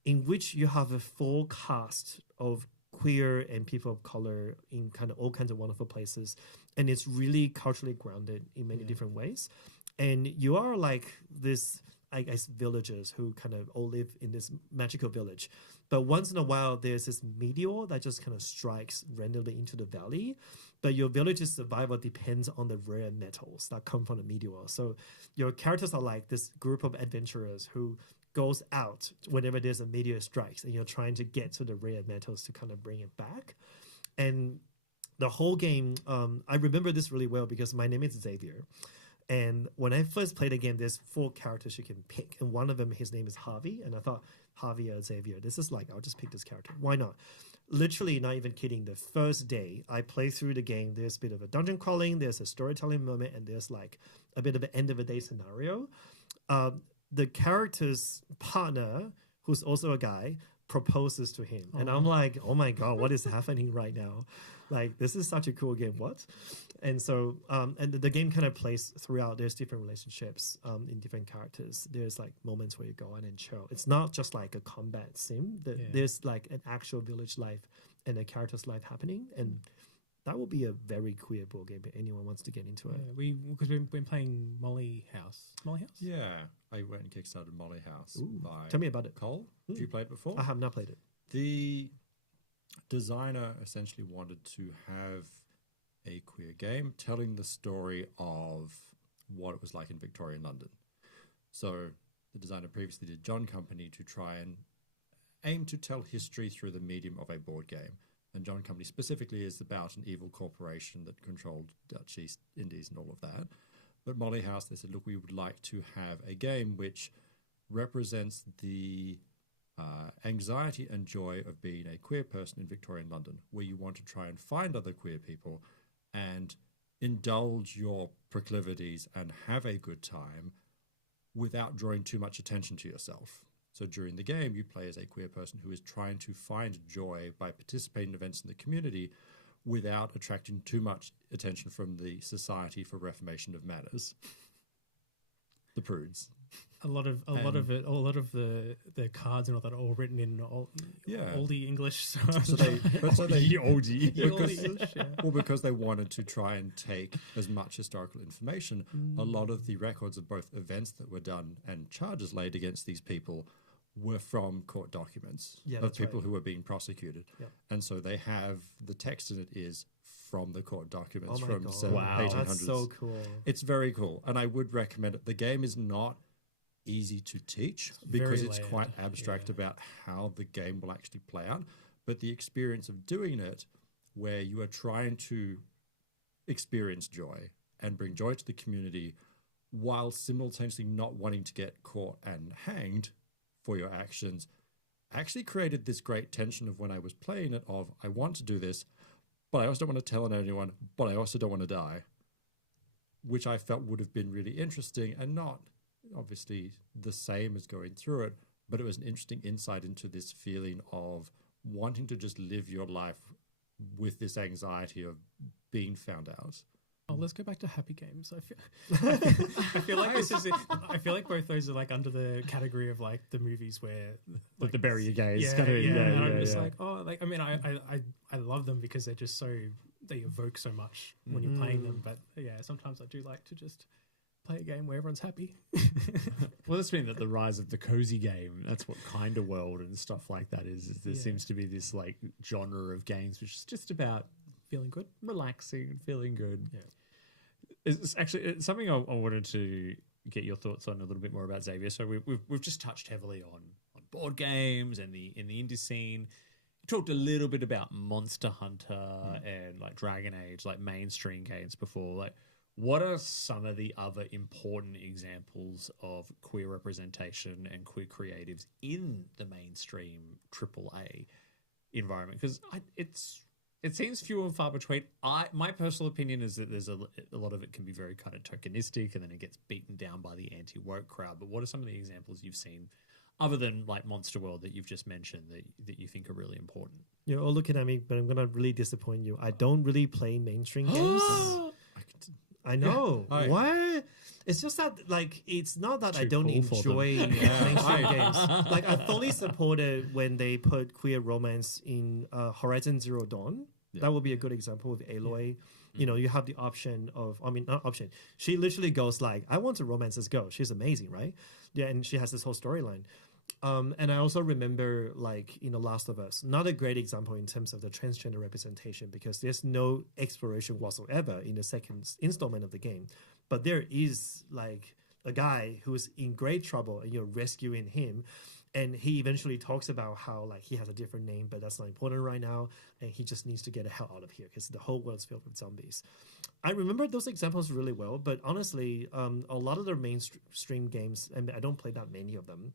in which you have a full cast of queer and people of color in kind of all kinds of wonderful places, and it's really culturally grounded in many different ways. And you are like this, I guess, villagers who kind of all live in this magical village. But once in a while, there's this meteor that just kind of strikes randomly into the valley. But your village's survival depends on the rare metals that come from the meteor. So your characters are like this group of adventurers who goes out whenever there's a meteor strikes, and you're trying to get to the rare metals to kind of bring it back. And the whole game, I remember this really well because my name is Xavier. And when I first played the game, there's 4 characters you can pick. And one of them, his name is Harvey. And I thought, Harvey or Xavier, this is like, I'll just pick this character. Why not? Literally, not even kidding, the first day I play through the game, there's a bit of a dungeon crawling, there's a storytelling moment, and there's like a bit of an end of a day scenario. The character's partner, who's also a guy, proposes to him. And I'm like, oh my God, what is happening right now? Like, this is such a cool game. What? And so, and the game kind of plays throughout. There's different relationships in different characters. There's like moments where you go in and chill. It's not just like a combat sim. There's like an actual village life and a character's life happening. And that would be a very queer board game if anyone wants to get into it. Yeah, because we've been playing Molly House. Molly House? Yeah, I went and kickstarted Molly House by Tell me about it. Cole. Have you played it before? I have not played it. The designer essentially wanted to have a queer game telling the story of what it was like in Victorian London. So the designer previously did John Company to try and aim to tell history through the medium of a board game. And John Company specifically is about an evil corporation that controlled Dutch East Indies and all of that. But Molly House, they said, look, we would like to have a game which represents the anxiety and joy of being a queer person in Victorian London, where you want to try and find other queer people and indulge your proclivities and have a good time without drawing too much attention to yourself. So during the game, you play as a queer person who is trying to find joy by participating in events in the community without attracting too much attention from the Society for Reformation of Manners, the prudes. A lot of the cards and all that are all written in oldie English. So Because they wanted to try and take as much historical information, a lot of the records of both events that were done and charges laid against these people were from court documents of people who were being prosecuted. And so they have the text in it is from the court documents from 1800s. That's so cool. It's very cool. And I would recommend it. The game is not easy to teach because it's quite abstract about how the game will actually play out. But the experience of doing it, where you are trying to experience joy and bring joy to the community while simultaneously not wanting to get caught and hanged for your actions, actually created this great tension of when I was playing it of, I want to do this, but I also don't want to tell anyone, but I also don't want to die, which I felt would have been really interesting and not obviously the same as going through it, but it was an interesting insight into this feeling of wanting to just live your life with this anxiety of being found out. Oh, let's go back to happy games. I feel like this is it. I feel like both those are like under the category of like the movies where like the bury your gays. I'm just like, oh, like I mean, I love them because they're just so, they evoke so much when you're playing them. But yeah, sometimes I do like to just play a game where everyone's happy. Well, that's been that the rise of the cozy game. That's what Kind of World and stuff like that is there seems to be this like genre of games which is just about Feeling good, relaxing, feeling good. Yeah. It's actually something I wanted to get your thoughts on a little bit more about, Xavier. So we've just touched heavily on board games and in the indie scene. You talked a little bit about Monster Hunter and like Dragon Age, like mainstream games before. Like, what are some of the other important examples of queer representation and queer creatives in the mainstream AAA environment? Because it seems few and far between. My personal opinion is that there's a lot of it can be very kind of tokenistic, and then it gets beaten down by the anti-woke crowd. But what are some of the examples you've seen, other than like Monster World that you've just mentioned, that you think are really important? You're all looking at me, but I'm gonna really disappoint you. I don't really play mainstream games. I know. Yeah. What? It's just that, like, it's not that I don't enjoy mainstream games. Like, I fully supported when they put queer romance in Horizon Zero Dawn. Yeah. That would be a good example with Aloy. You know, you have the option of, I mean, not option. She literally goes like, I want to romance this girl. She's amazing, right? Yeah, and she has this whole storyline. And I also remember, like, in The Last of Us, not a great example in terms of the transgender representation because there's no exploration whatsoever in the second installment of the game. But there is, like, a guy who's in great trouble and you're rescuing him. And he eventually talks about how, like, he has a different name, but that's not important right now. And he just needs to get the hell out of here because the whole world's filled with zombies. I remember those examples really well, but honestly, a lot of the mainstream games, and I don't play that many of them,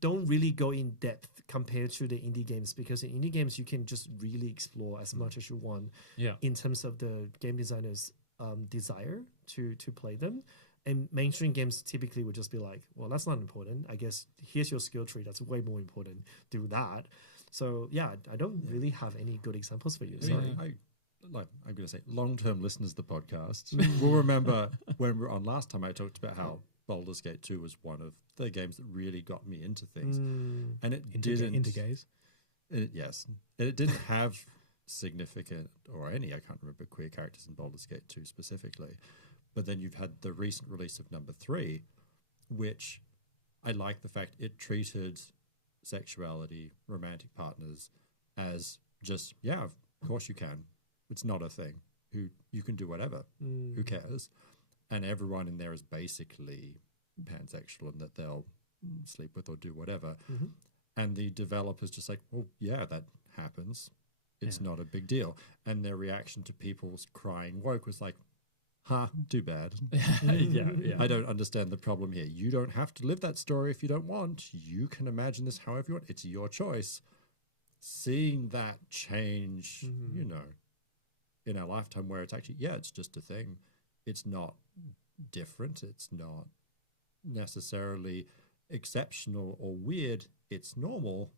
don't really go in depth compared to the indie games because in indie games, you can just really explore as much as you want in terms of the game designer's desire to play them. And mainstream games typically would just be like, well, that's not important. I guess here's your skill tree. That's way more important. Do that. So, yeah, I don't really have any good examples for you. Sorry. I'm going to say, long-term listeners of the podcast will remember when we were on last time I talked about how Baldur's Gate 2 was one of the games that really got me into things. And it didn't... Into gays? Yes. And it didn't have significant, or any, I can't remember, queer characters in Baldur's Gate 2 specifically. But then you've had the recent release of number 3, which I like the fact it treated sexuality, romantic partners as just, yeah, of course you can. It's not a thing. You can do whatever. Who cares? And everyone in there is basically pansexual and that they'll sleep with or do whatever. And the developer's just like, well, yeah, that happens. It's not a big deal. And their reaction to people's crying woke was like, too bad. I don't understand the problem here. You don't have to live that story if you don't want. You can imagine this however you want. It's your choice. Seeing that change, you know, in our lifetime where it's actually, it's just a thing. It's not different. It's not necessarily exceptional or weird. It's normal,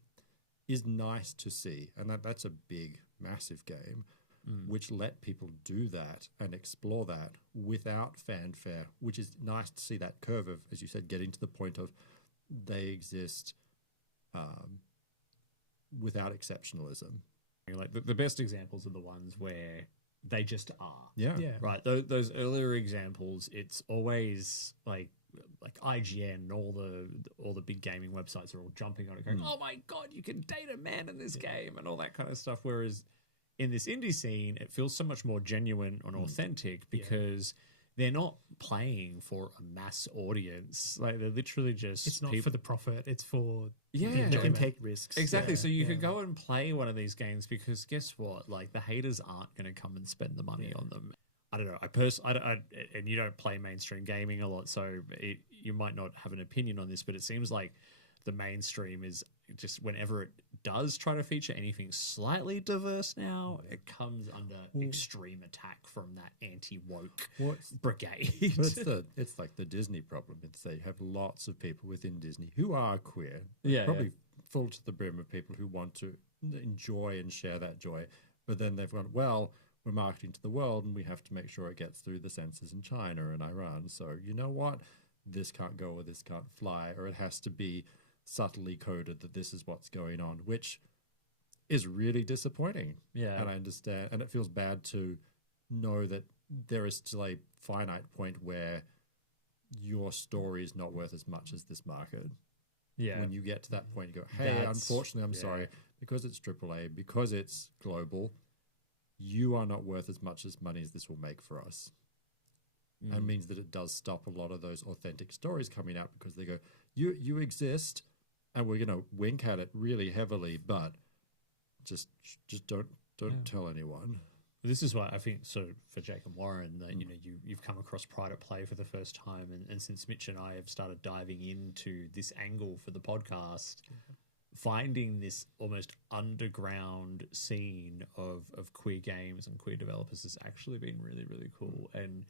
is nice to see. And that's a big, massive game, which let people do that and explore that without fanfare, which is nice to see that curve of, as you said, getting to the point of they exist without exceptionalism. Like the best examples are the ones where they just are. Yeah. Right. Those earlier examples, it's always like IGN, all the big gaming websites are all jumping on it, going, "Oh my god, you can date a man in this game," and all that kind of stuff. Whereas in this indie scene, it feels so much more genuine and authentic because they're not playing for a mass audience. Like they're literally just It's not for the profit. It's for You can take risks. Exactly. So you could go and play one of these games because guess what? Like the haters aren't going to come and spend the money on them. I don't know. And you don't play mainstream gaming a lot, so you might not have an opinion on this, but it seems like the mainstream is just whenever it does try to feature anything slightly diverse now, it comes under extreme attack from that anti-woke brigade. It's like the Disney problem. It's they have lots of people within Disney who are queer. Probably full to the brim of people who want to enjoy and share that joy. But then they've gone, well, we're marketing to the world and we have to make sure it gets through the censors in China and Iran. So you know what? This can't go or this can't fly, or it has to be subtly coded that this is what's going on, which is really disappointing. And I understand, and it feels bad to know that there is still a finite point where your story is not worth as much as this market. When you get to that point, you go, hey, unfortunately, I'm sorry, because it's AAA, because it's global, you are not worth as much as money as this will make for us. And means that it does stop a lot of those authentic stories coming out because they go, you exist, and we're going to wink at it really heavily, but just don't tell anyone. This is why I think, so for Jake and Warren, that you've come across Pride at Play for the first time, and since Mitch and I have started diving into this angle for the podcast, finding this almost underground scene of queer games and queer developers has actually been really, really cool. And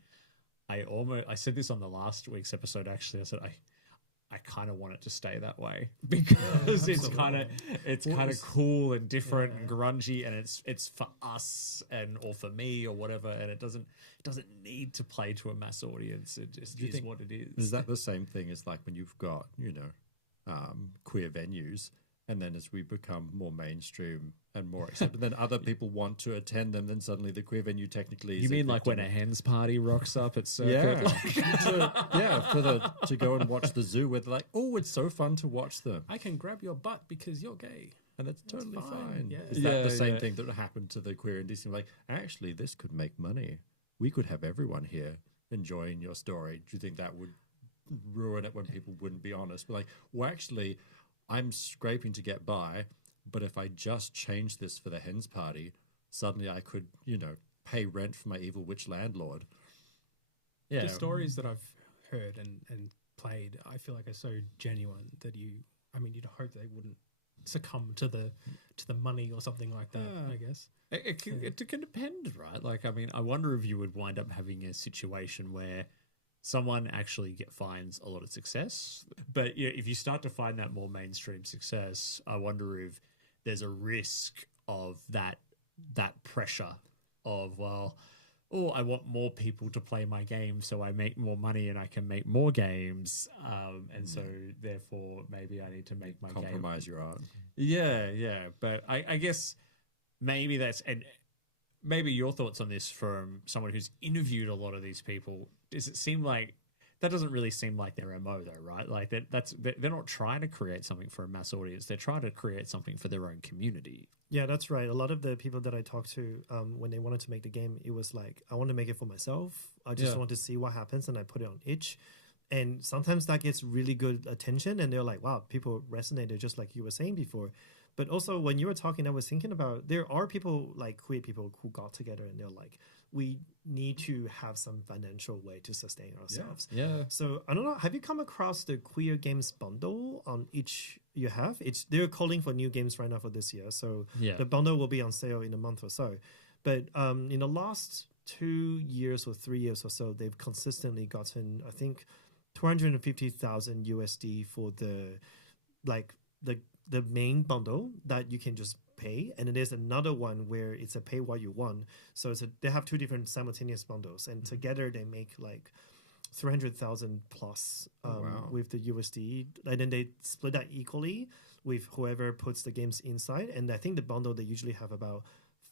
I said this on the last week's episode, actually. I said I kind of want it to stay that way because it's kind of cool and different and grungy, and it's for us or for me or whatever, and it doesn't need to play to a mass audience. It just is what it is. Is that the same thing as like when you've got queer venues? And then as we become more mainstream and more accepted, then other people want to attend them, then suddenly the queer venue technically is... You mean like when a hens party rocks up at Circuit? To go and watch the zoo where they're like, oh, it's so fun to watch them. I can grab your butt because you're gay. And that's totally fine. Yeah. Is that the same thing that happened to the queer indie scene? Like, actually, this could make money. We could have everyone here enjoying your story. Do you think that would ruin it when people wouldn't be honest? But like, well, actually... I'm scraping to get by, but if I just change this for the hens party, suddenly I could, pay rent for my evil witch landlord. The stories that I've heard and played, I feel like are so genuine that you'd hope they wouldn't succumb to the money or something like that, I guess. It can depend, right? Like, I wonder if you would wind up having a situation where someone actually finds a lot of success. But if you start to find that more mainstream success, I wonder if there's a risk of that pressure of, I want more people to play my game so I make more money and I can make more games. And so therefore maybe I need to make my compromise your art. Yeah. But I guess maybe that's and maybe your thoughts on this from someone who's interviewed a lot of these people. Does it seem like that doesn't really seem like their MO though, right? Like they're not trying to create something for a mass audience. They're trying to create something for their own community. Yeah, that's right. A lot of the people that I talked to, when they wanted to make the game, it was like, I want to make it for myself. I just want to see what happens, and I put it on itch. And sometimes that gets really good attention, and they're like, wow, people resonated, just like you were saying before. But also when you were talking, I was thinking about, there are people like queer people who got together and they're like, we need to have some financial way to sustain ourselves. Yeah. So I don't know, have you come across the Queer Games bundle on each you have? They're calling for new games right now for this year. So the bundle will be on sale in a month or so. But in the last 2 years or 3 years or so, they've consistently gotten, I think, 250,000 USD for the main bundle that you can just pay, and then there's another one where it's a pay what you want. So they have two different simultaneous bundles, and together they make like 300,000 plus with the USD, and then they split that equally with whoever puts the games inside. And I think the bundle, they usually have about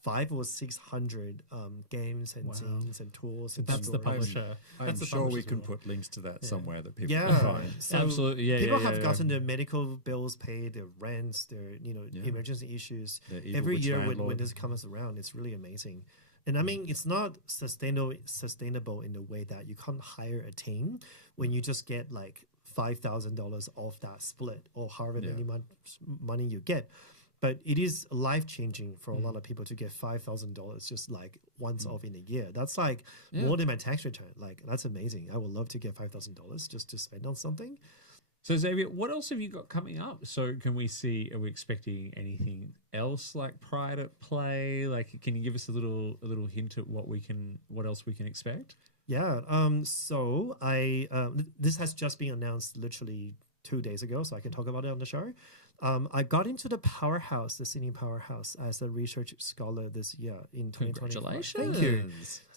500 or 600 games and scenes and tools. And that's the stories. publisher. I'm sure we can put links to that somewhere that people can Yeah, find. so Absolutely. Yeah, people yeah, have yeah, gotten their medical bills paid, their rents, their emergency issues Their evil every witch year when landlord. this comes around. It's really amazing. And I mean, it's not sustainable in the way that you can't hire a team when you just get like $5,000 off that split or however many money you get. But it is life-changing for a lot of people to get $5,000 just like once off in a year. That's like more than my tax return. Like, that's amazing. I would love to get $5,000 just to spend on something. So Xavier, what else have you got coming up? So can we see? Are we expecting anything else like Pride at Play? Like, can you give us a little hint at what else we can expect? Yeah. So I this has just been announced literally 2 days ago, so I can talk about it on the show. I got into the Powerhouse, the Sydney Powerhouse, as a research scholar this year in 2020. Congratulations! Thank you.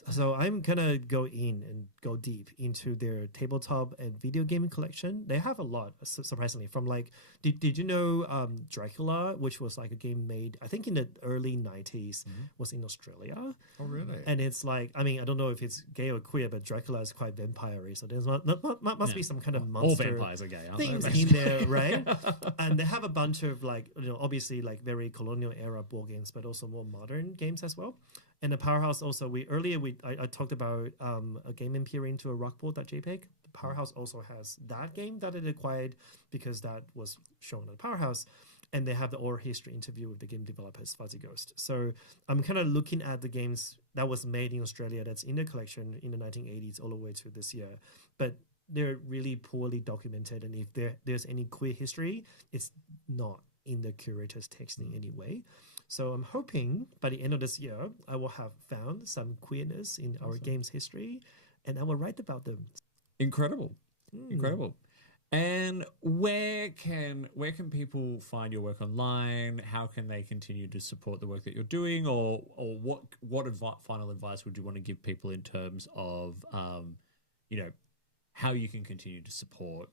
So I'm gonna go in and go deep into their tabletop and video gaming collection. They have a lot, surprisingly. From like, did you know Dracula, which was like a game made, I think in the early 90s, was in Australia. Oh, really? And it's like, I mean, I don't know if it's gay or queer, but Dracula is quite vampire-y, so there's must be some kind of monster. All vampires are gay, aren't Things they? in there, right? And they have a bunch of like, obviously like very colonial era board games, but also more modern games as well. And the Powerhouse also, I talked about a game imperium to a rock board.jpg. The Powerhouse also has that game that it acquired because that was shown at the Powerhouse. And they have the oral history interview with the game developers, Fuzzy Ghost. So I'm kind of looking at the games that was made in Australia that's in the collection in the 1980s all the way to this year. But they're really poorly documented. And if there's any queer history, it's not in the curator's text in any way. So I'm hoping by the end of this year, I will have found some queerness in our game's history, and I will write about them. Incredible. And where can people find your work online? How can they continue to support the work that you're doing, or what final advice would you want to give people in terms of how you can continue to support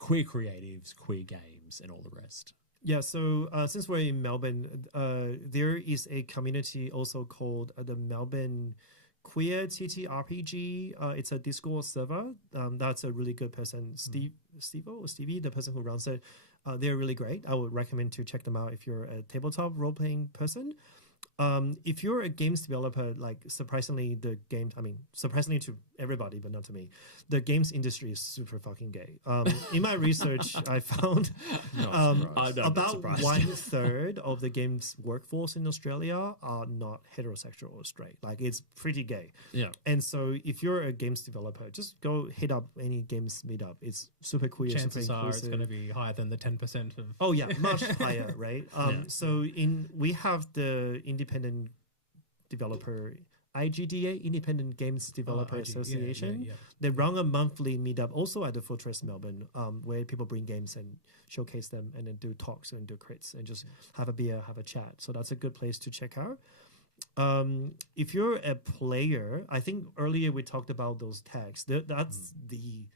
queer creatives, queer games, and all the rest? Yeah, so since we're in Melbourne, there is a community also called the Melbourne Queer TTRPG. It's a Discord server. That's a really good person, Stevie, the person who runs it. They're really great. I would recommend to check them out if you're a tabletop role-playing person. If you're a games developer, like surprisingly to everybody, but not to me, the games industry is super fucking gay. In my research, I found about 1/3 of the games workforce in Australia are not heterosexual or straight. Like, it's pretty gay. Yeah. And so if you're a games developer, just go hit up any games meetup. It's super queer. Chances super are it's inclusive. going to be higher than the 10% of... Oh yeah, much higher, right? So we have the independent developer IGDA, Independent Games Developer Association. Yeah. They run a monthly meetup also at the Fortress Melbourne, where people bring games and showcase them, and then do talks and do crits and just have a beer, have a chat. So that's a good place to check out. If you're a player, I think earlier we talked about those tags. That's the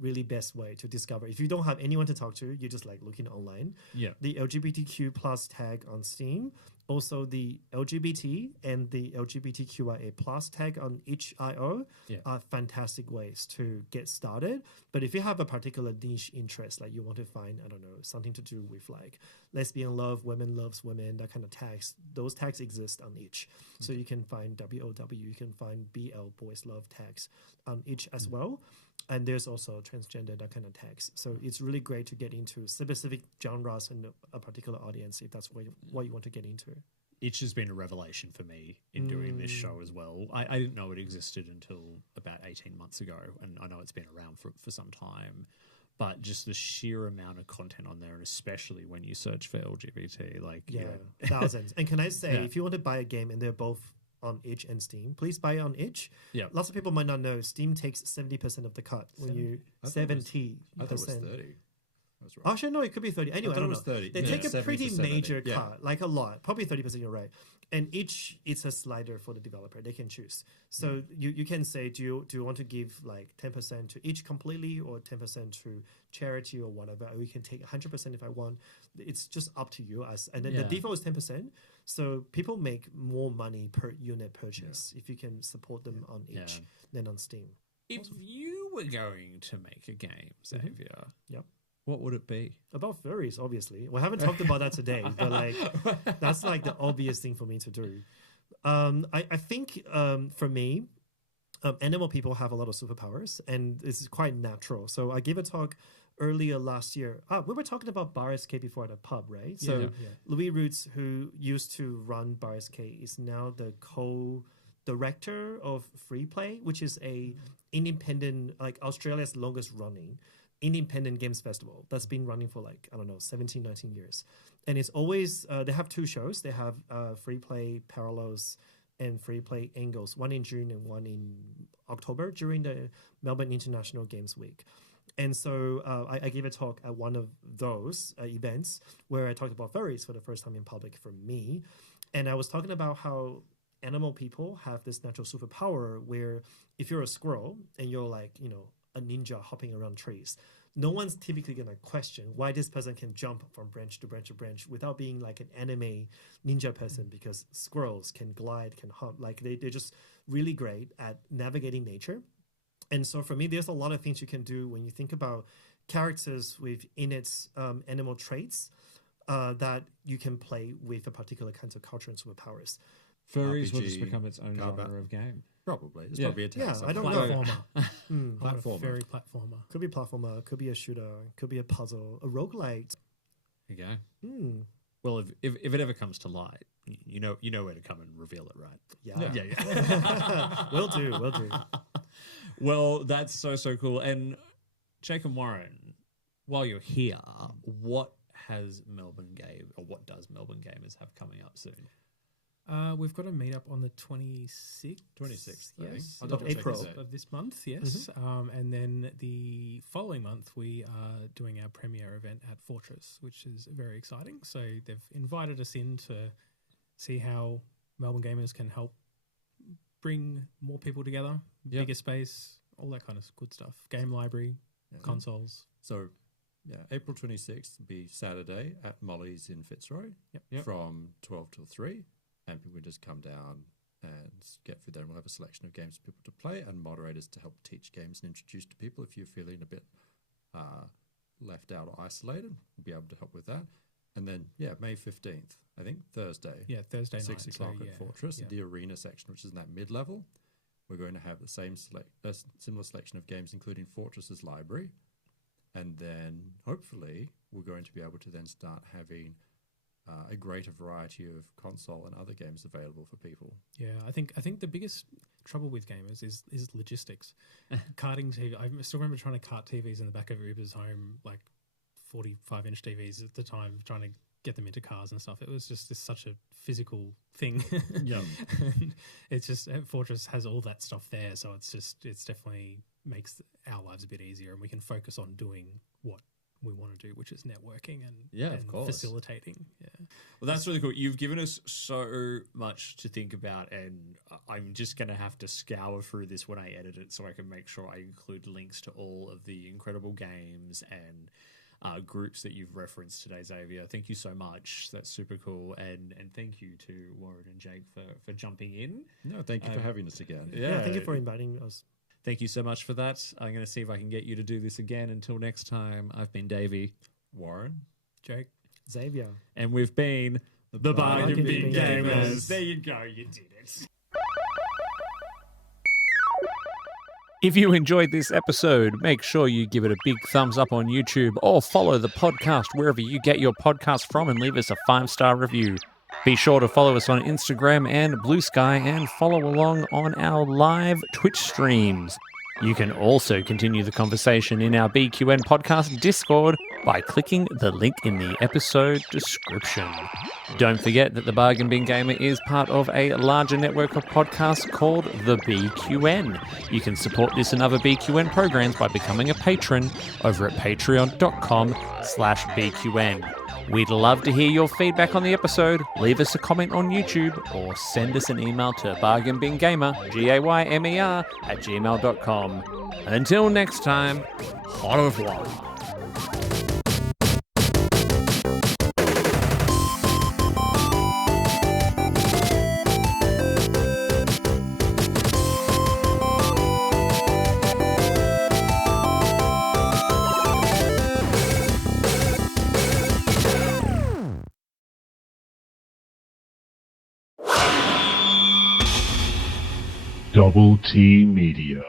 really best way to discover. If you don't have anyone to talk to, you're just like looking online. Yeah. The LGBTQ plus tag on Steam Also, the LGBT and the LGBTQIA plus tag on each IO are fantastic ways to get started. But if you have a particular niche interest, like you want to find, I don't know, something to do with like lesbian love, women loves women, that kind of tags, those tags exist on each. So you can find WOW, you can find BL, boys love tags on each as well. And there's also transgender, that kind of tags. So it's really great to get into specific genres and a particular audience if that's what you want to get into. It's just been a revelation for me in doing this show as well. I didn't know it existed until about 18 months ago, and I know it's been around for some time. But just the sheer amount of content on there, and especially when you search for LGBT, like thousands. And can I say, if you want to buy a game and they're both on itch and Steam, please buy it on itch. Yeah, lots of people might not know Steam takes 70% of the cut when you 70%. I thought it was 30. That's right. Actually, no, it could be 30. Anyway, I don't know. 30. They take a pretty 70. major cut, like a lot, probably 30%. You're right. And each, it's a slider for the developer. They can choose. So you can say, do you want to give like 10% to each completely, or 10% to charity or whatever? Or you can take 100% if I want. It's just up to you. And then the default is 10%. So people make more money per unit purchase if you can support them on each than on Steam. If you were going to make a game, Xavier, Yep. what would it be? About furries, obviously. We haven't talked about that today, but like that's like the obvious thing for me to do. I think for me, animal people have a lot of superpowers, and this is quite natural. So I gave a talk earlier last year. We were talking about Bar SK before at a pub, right? So Louis Roots, who used to run Bar SK, is now the co-director of Free Play, which is a independent, like Australia's longest running independent games festival that's been running for like, I don't know, 17, 19 years. And it's always, they have two shows. They have Free Play Parallels and Free Play Angles, one in June and one in October during the Melbourne International Games Week. And so I gave a talk at one of those events where I talked about furries for the first time in public for me. And I was talking about how animal people have this natural superpower where if you're a squirrel and you're like, you know, a ninja hopping around trees, no one's typically going to question why this person can jump from branch to branch to branch without being like an anime ninja person, because squirrels can glide, can hop, like they're just really great at navigating nature. And so for me, there's a lot of things you can do when you think about characters with innate animal traits that you can play with a particular kinds of culture and superpowers. Furries will RPG, just become its own combat. genre of game. Probably. It's probably a tag. I don't know. Platformer. Platformer. Fairy platformer. Could be a platformer, could be a shooter, could be a puzzle, a roguelite. There you go. Well, if it ever comes to light, you know where to come and reveal it, right? Yeah. Will do. Well, that's so cool. And Jacob Warren, while you're here, what does Melbourne Gamers have coming up soon? We've got a meetup on the 26th. 26th, yes, I'll double check April that. of this month, yes. And then the following month, we are doing our premiere event at Fortress, which is very exciting. So they've invited us in to see how Melbourne Gamers can help bring more people together, bigger space, all that kind of good stuff. Game library, consoles. So, April 26th will be Saturday at Molly's in Fitzroy from 12 till 3. And people just come down and get through there, and we'll have a selection of games for people to play and moderators to help teach games and introduce to people. If you're feeling a bit left out or isolated, we'll be able to help with that. And then, May 15th, I think, Thursday. Yeah, Thursday 6 night. o'clock at Fortress, the arena section, which is in that mid-level. We're going to have the same similar selection of games, including Fortress's library. And then, hopefully, we're going to be able to then start having a greater variety of console and other games available for people. Yeah, I think the biggest trouble with gamers is logistics. Carting TV. I still remember trying to cart TVs in the back of Uber's home, like 45-inch TVs at the time, trying to get them into cars and stuff. It was just such a physical thing. Yeah. And it's just, Fortress has all that stuff there, so it's definitely makes our lives a bit easier, and we can focus on doing what we want to do, which is networking and of course, facilitating. Well, that's really cool. You've given us so much to think about, and I'm just going to have to scour through this when I edit it so I can make sure I include links to all of the incredible games and groups that you've referenced today, Xavier. Thank you so much. That's super cool. And thank you to Warren and Jake for jumping in. No, thank you for having us again. Yeah, thank you for inviting us. Thank you so much for that. I'm going to see if I can get you to do this again. Until next time, I've been Davey. Warren, Jake, Xavier. And we've been the Bargain Bin Gaymers. Gamers. There you go, you did it. If you enjoyed this episode, make sure you give it a big thumbs up on YouTube or follow the podcast wherever you get your podcast from and leave us a 5-star review. Be sure to follow us on Instagram and Blue Sky and follow along on our live Twitch streams. You can also continue the conversation in our BQN podcast Discord by clicking the link in the episode description. Don't forget that the Bargain Bin Gamer is part of a larger network of podcasts called the BQN. You can support this and other BQN programs by becoming a patron over at patreon.com/BQN. We'd love to hear your feedback on the episode. Leave us a comment on YouTube or send us an email to bargainbingamer, GAYMER, @gmail.com. Until next time, au revoir. Double T Media.